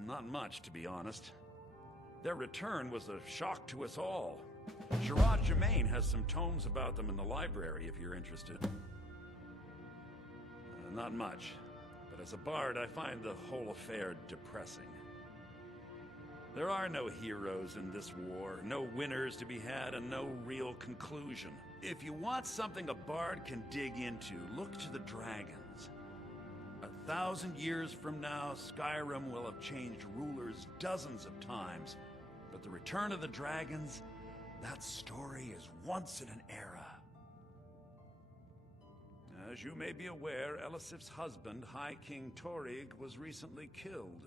Not much, to be honest. Their return was a shock to us all. Gerard Germain has some tomes about them in the library, if you're interested. Not much, but as a bard, I find the whole affair depressing. There are no heroes in this war, no winners to be had, and no real conclusion. If you want something a bard can dig into, look to the dragons. 1,000 years from now, Skyrim will have changed rulers dozens of times. But the return of the dragons, that story is once in an era. As you may be aware, Elisif's husband, High King Torig, was recently killed.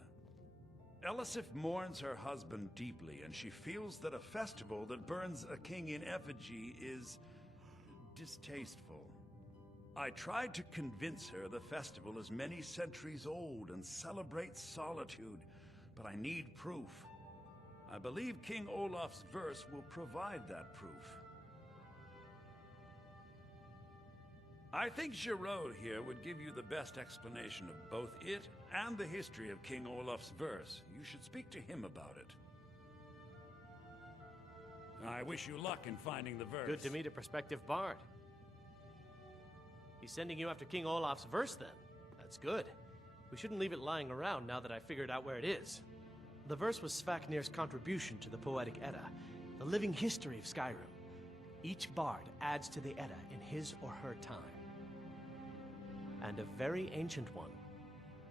Elisif mourns her husband deeply, and she feels that a festival that burns a king in effigy is distasteful. I tried to convince her the festival is many centuries old and celebrates solitude, but I need proof. I believe King Olaf's verse will provide that proof. I think Giraud here would give you the best explanation of both it and the history of King Olaf's verse. You should speak to him about it. I wish you luck in finding the verse. Good to meet a prospective bard. He's sending you after King Olaf's verse, then. That's good. We shouldn't leave it lying around now that I figured out where it is. The verse was Svaknir's contribution to the Poetic Edda, the living history of Skyrim. Each bard adds to the Edda in his or her time. And a very ancient one.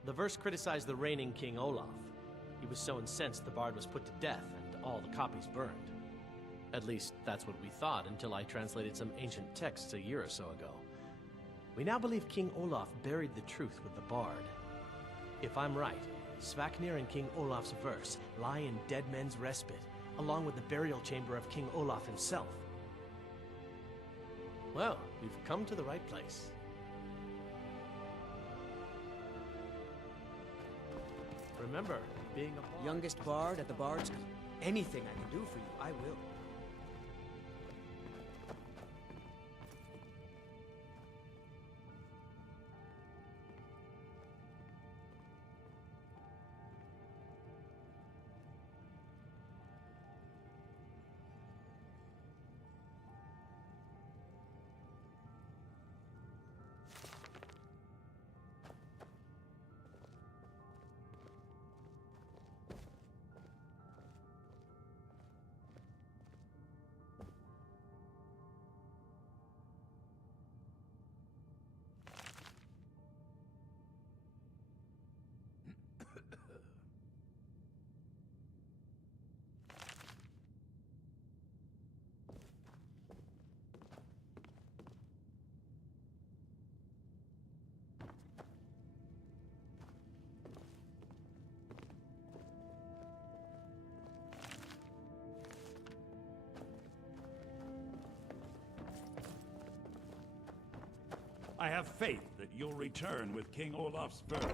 The verse criticized the reigning King Olaf. He was so incensed the bard was put to death and all the copies burned. At least, that's what we thought until I translated some ancient texts a year or so ago. We now believe King Olaf buried the truth with the bard. If I'm right, Svaknir and King Olaf's verse lie in Dead Men's Respite, along with the burial chamber of King Olaf himself. Well, we've come to the right place. Remember, being a bard... Youngest bard at the Bard's... Anything I can do for you, I will. I have faith that you'll return with King Olaf's verse.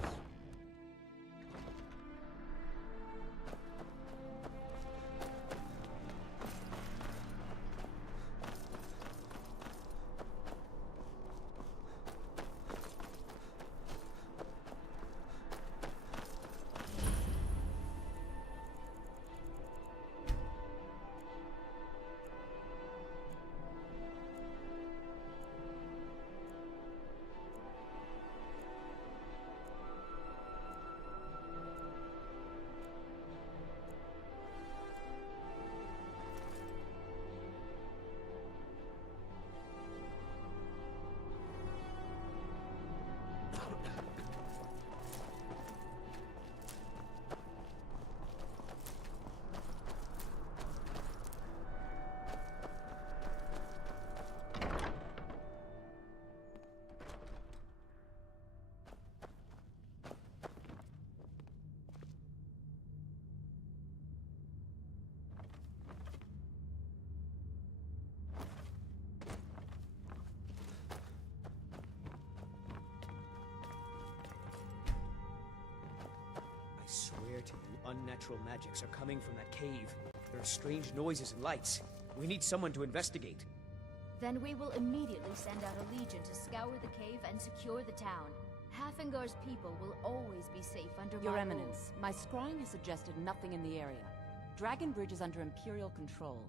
I swear to you, unnatural magics are coming from that cave. There are strange noises and lights. We need someone to investigate. Then we will immediately send out a legion to scour the cave and secure the town. Halfingar's people will always be safe under Your my Eminence, my scrying has suggested nothing in the area. Dragon Bridge is under Imperial control.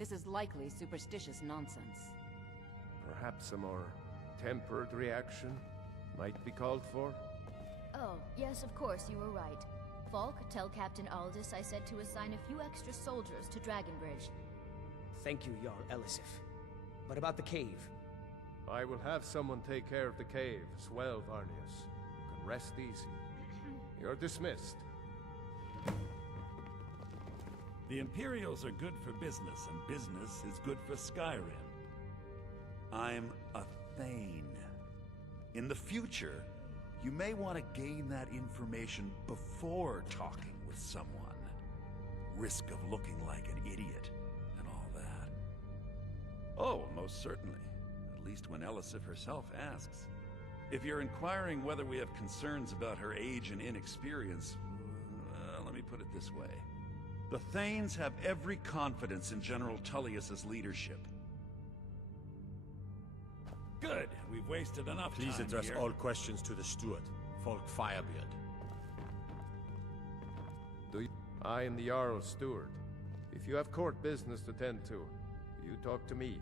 This is likely superstitious nonsense. Perhaps a more tempered reaction might be called for? Oh, yes, of course, you were right. Falk, tell Captain Aldous I said to assign a few extra soldiers to Dragonbridge. Thank you, Jarl Elisif. But about the cave? I will have someone take care of the cave as well, Varnius. You can rest easy. You're dismissed. The Imperials are good for business, and business is good for Skyrim. I'm a Thane. In the future, you may want to gain that information before talking with someone. Risk of looking like an idiot, and all that. Oh, most certainly. At least when Elisif herself asks. If you're inquiring whether we have concerns about her age and inexperience, let me put it this way. The Thanes have every confidence in General Tullius's leadership. Good. We've wasted enough time Please address here. all questions to the steward, Falk Firebeard. I am the Jarl's steward. If you have court business to tend to, you talk to me.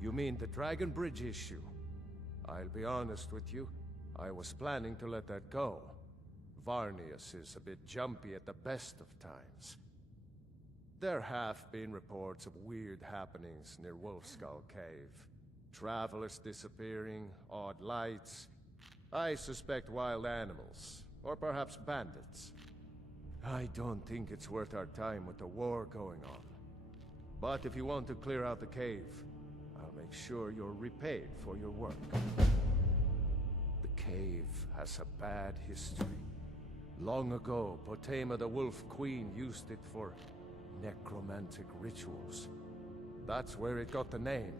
You mean the Dragon Bridge issue? I'll be honest with you. I was planning to let that go. Varnius is a bit jumpy at the best of times. There have been reports of weird happenings near Wolfskull Cave. Travelers disappearing, odd lights. I suspect wild animals, or perhaps bandits. I don't think it's worth our time with the war going on. But if you want to clear out the cave, I'll make sure you're repaid for your work. The cave has a bad history. Long ago, Potema the Wolf Queen used it for necromantic rituals. That's where it got the name.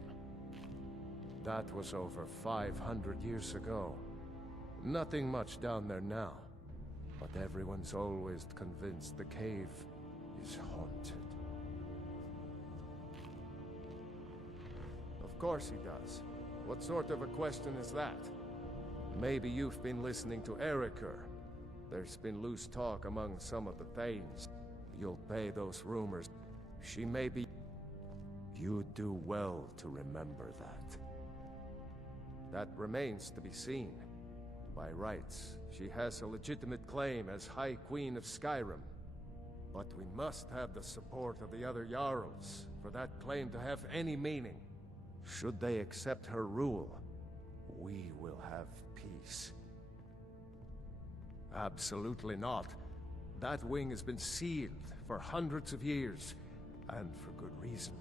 That was over 500 years ago. Nothing much down there now, but everyone's always convinced the cave is haunted. Of course he does. What sort of a question is that? Maybe you've been listening to Eriker. There's been loose talk among some of the Thanes. You'll pay those rumors. She may be... You'd do well to remember that. That remains to be seen. By rights, she has a legitimate claim as High Queen of Skyrim. But we must have the support of the other Jarls for that claim to have any meaning. Should they accept her rule, we will have peace. Absolutely not. That wing has been sealed for hundreds of years, and for good reason.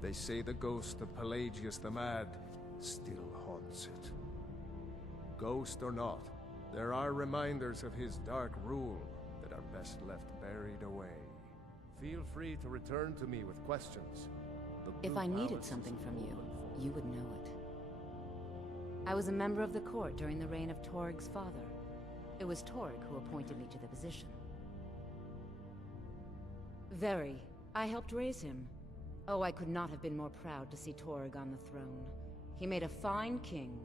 They say the ghost of Pelagius the Mad still haunts it. Ghost or not, there are reminders of his dark rule that are best left buried away. Feel free to return to me with questions. If I needed something from you, you would know it. I was a member of the court during the reign of Toryg's father. It was Torygg who appointed me to the position. Very. I helped raise him. Oh, I could not have been more proud to see Torygg on the throne. He made a fine king.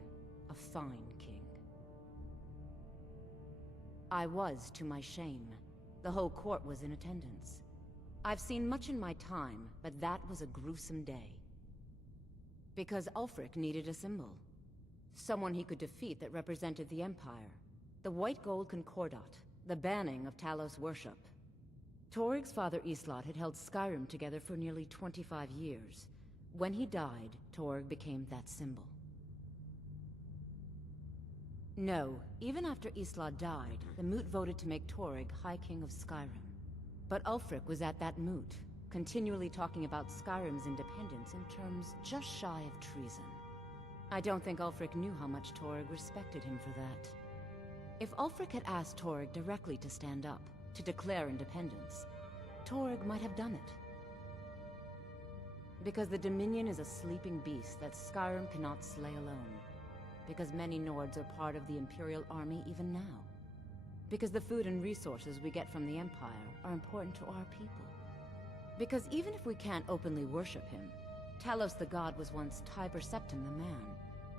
A fine king. I was, to my shame. The whole court was in attendance. I've seen much in my time, but that was a gruesome day. Because Ulfric needed a symbol. Someone he could defeat that represented the Empire. The White Gold Concordat, the banning of Talos worship. Torygg's father Islot had held Skyrim together for nearly 25 years. When he died, Torygg became that symbol. No, even after Islot died, the Moot voted to make Torygg High King of Skyrim. But Ulfric was at that Moot, continually talking about Skyrim's independence in terms just shy of treason. I don't think Ulfric knew how much Torygg respected him for that. If Ulfric had asked Torygg directly to stand up, to declare independence, Torygg might have done it. Because the Dominion is a sleeping beast that Skyrim cannot slay alone. Because many Nords are part of the Imperial Army even now. Because the food and resources we get from the Empire are important to our people. Because even if we can't openly worship him, Talos the God was once Tiber Septim the man,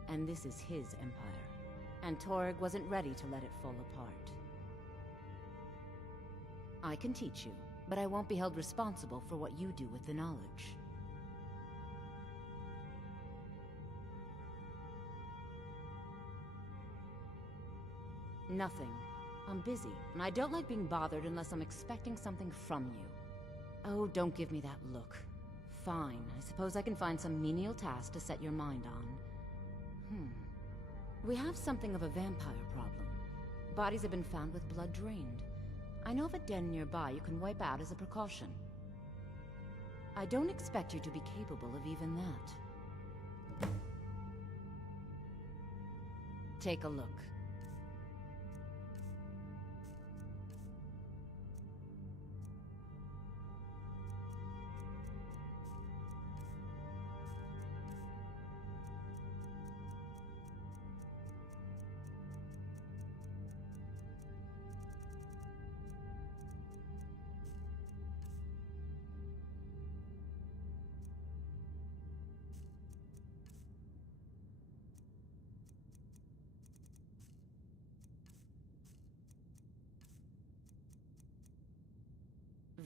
and this is his empire. And Torygg wasn't ready to let it fall apart. I can teach you, but I won't be held responsible for what you do with the knowledge. Nothing. I'm busy, and I don't like being bothered unless I'm expecting something from you. Oh, don't give me that look. Fine, I suppose I can find some menial task to set your mind on. We have something of a vampire problem. Bodies have been found with blood drained. I know of a den nearby you can wipe out as a precaution. I don't expect you to be capable of even that. Take a look.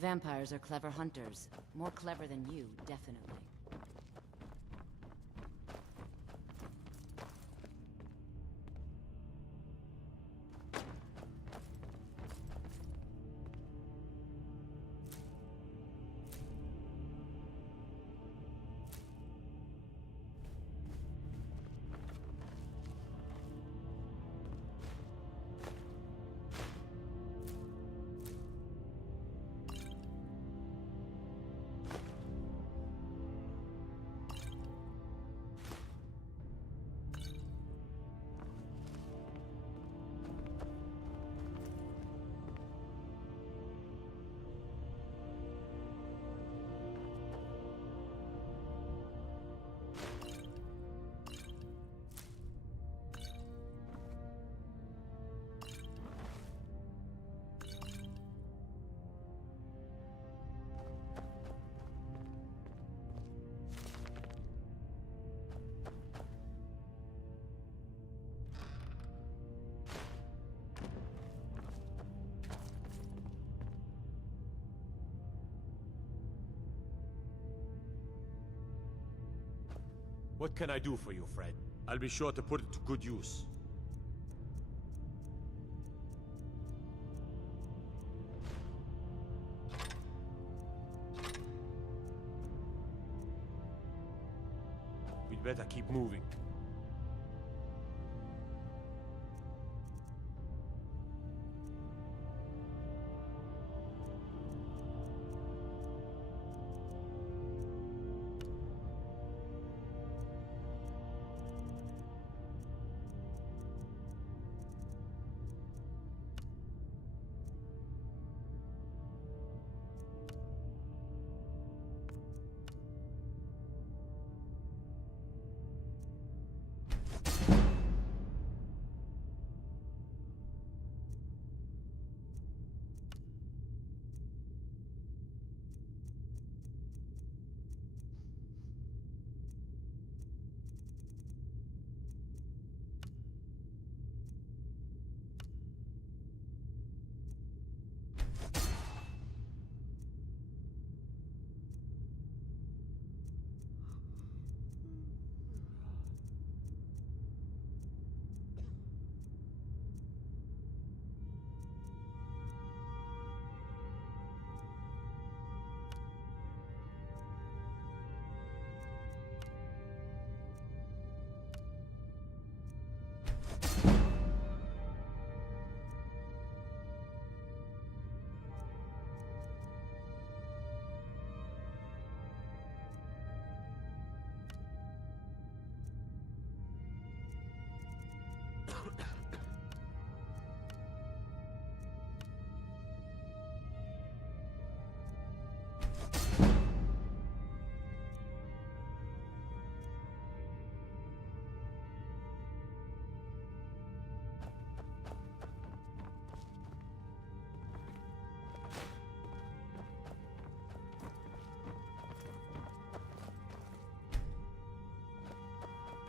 Vampires are clever hunters. More clever than you, definitely. What can I do for you, Fred? I'll be sure to put it to good use. We'd better keep moving.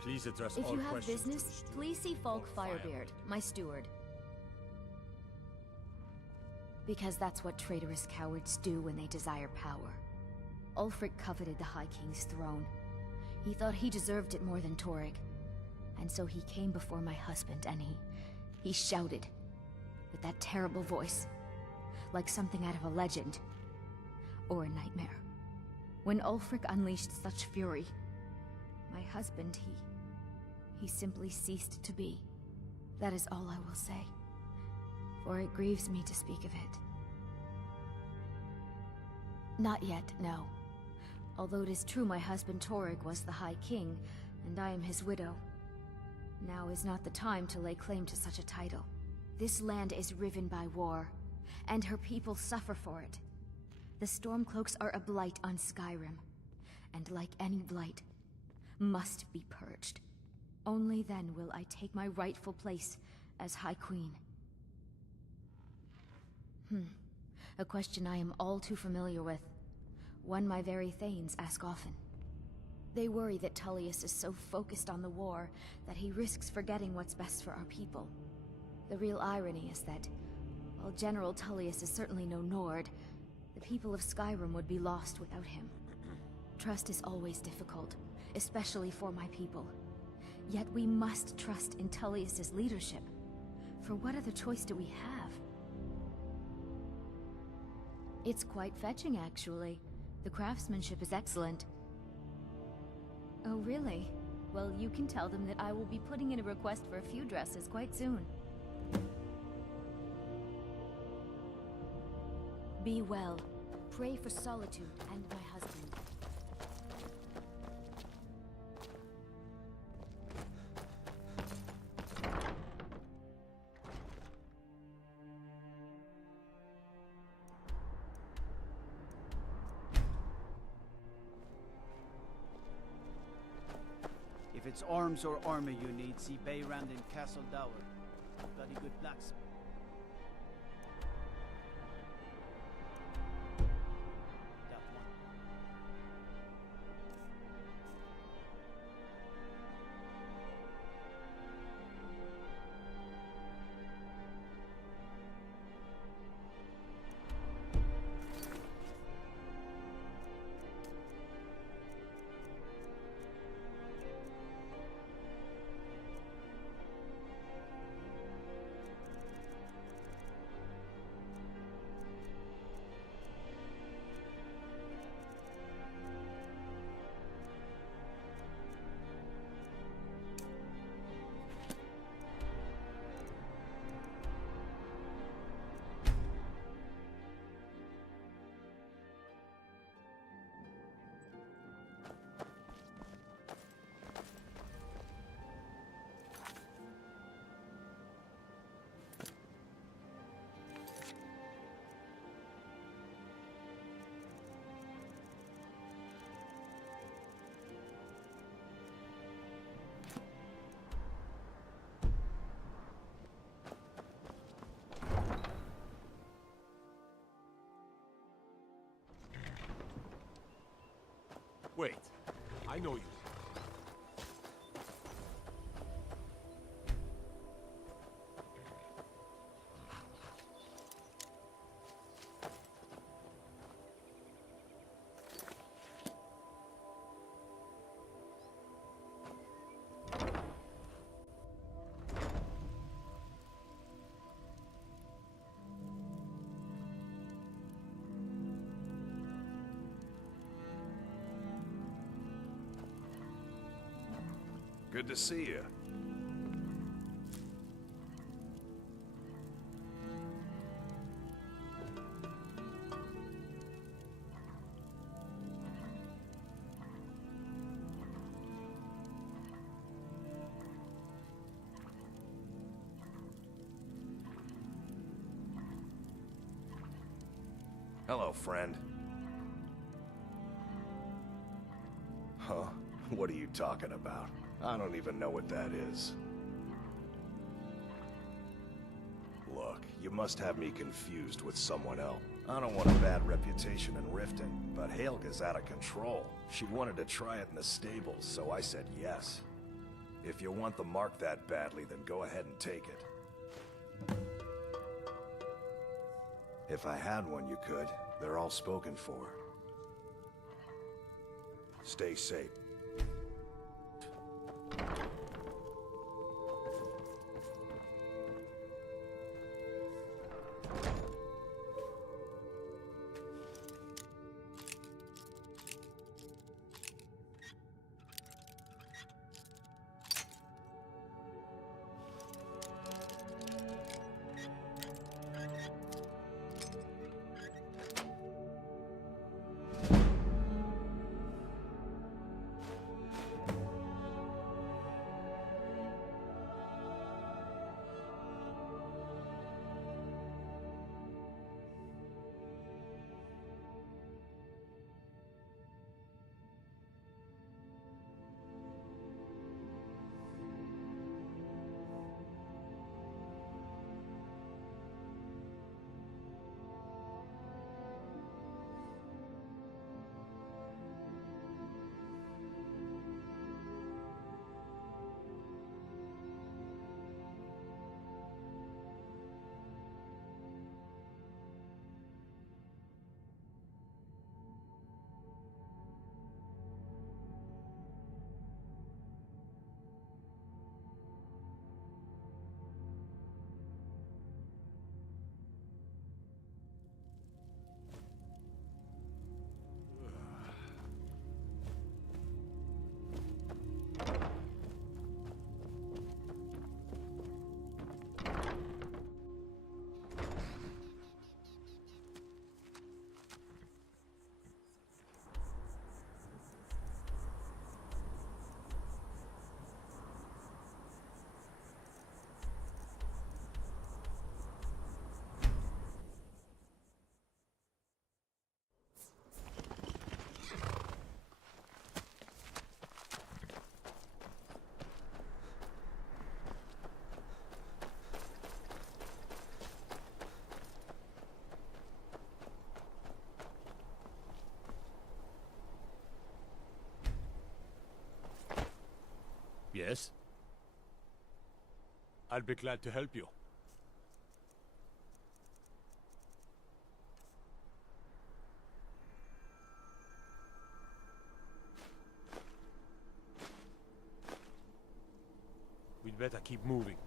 Please address If all you have questions to the business, steward. please see Falk Firebeard, my steward. Because that's what traitorous cowards do when they desire power. Ulfric coveted the High King's throne. He thought he deserved it more than Torrig. And so he came before my husband and he shouted. With that terrible voice. Like something out of a legend. Or a nightmare. When Ulfric unleashed such fury, my husband, he simply ceased to be. That is all I will say. For it grieves me to speak of it. Not yet, no. Although it is true my husband Torrig was the High King, and I am his widow. Now is not the time to lay claim to such a title. This land is riven by war, and her people suffer for it. The Stormcloaks are a blight on Skyrim, and like any blight, must be purged. Only then will I take my rightful place as High Queen. A question I am all too familiar with. One my very Thanes ask often. They worry that Tullius is so focused on the war that he risks forgetting what's best for our people. The real irony is that, while General Tullius is certainly no Nord, the people of Skyrim would be lost without him. Trust is always difficult, especially for my people. Yet we must trust in Tullius's leadership. For what other choice do we have? It's quite fetching, actually. The craftsmanship is excellent. Oh, really? Well, you can tell them that I will be putting in a request for a few dresses quite soon. Be well. Pray for solitude and my husband. If it's arms or armor you need, see Beyrand in Castle Dower. Bloody good blacksmith. That one. Wait, I know you. Good to see you. Hello, friend. Huh? What are you talking about? I don't even know what that is. Look, you must have me confused with someone else. I don't want a bad reputation in Riften, but Helga's out of control. She wanted to try it in the stables, so I said yes. If you want the mark that badly, then go ahead and take it. If I had one, you could. They're all spoken for. Stay safe. Yes? I'll be glad to help you. We'd better keep moving.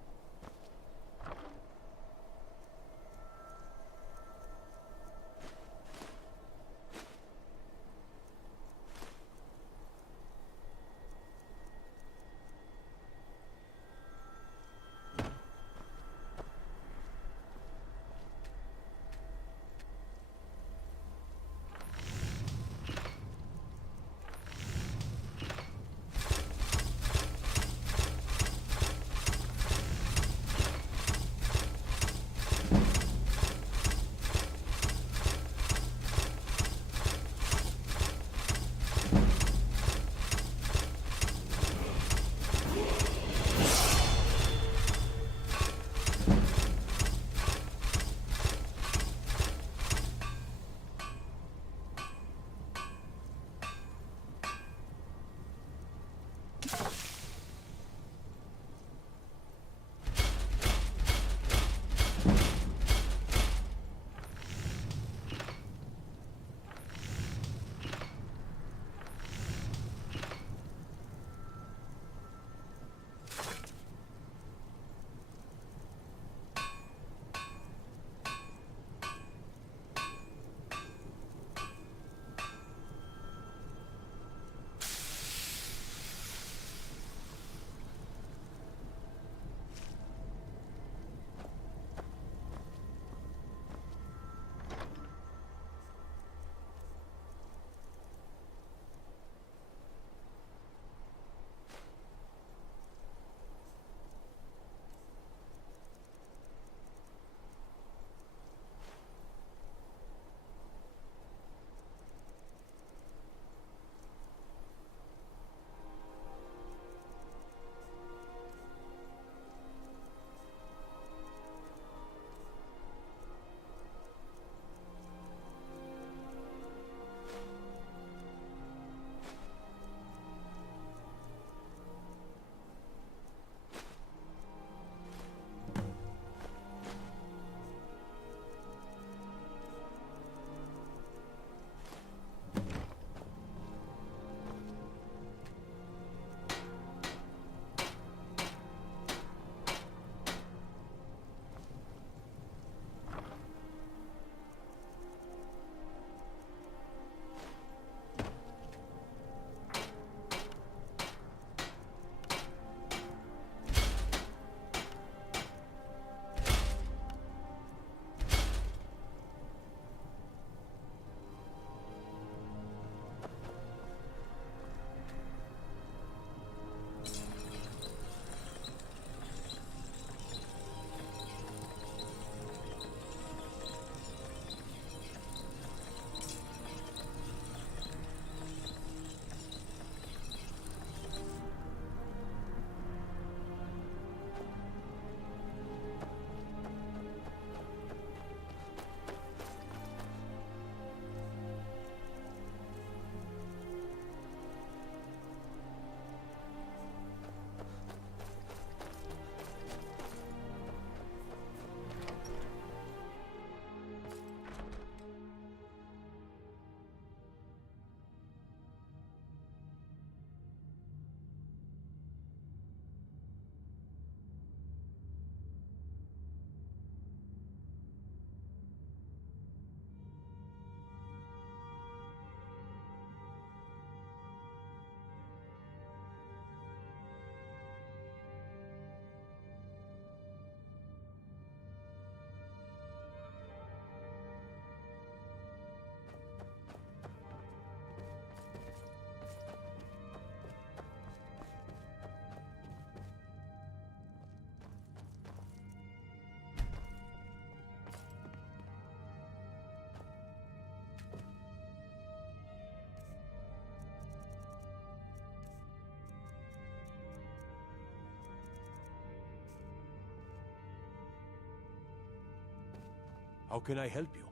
How can I help you?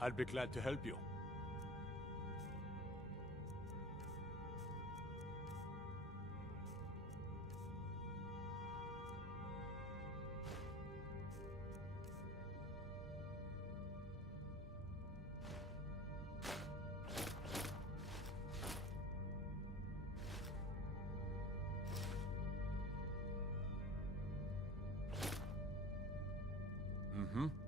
I'll be glad to help you. Mm-hmm.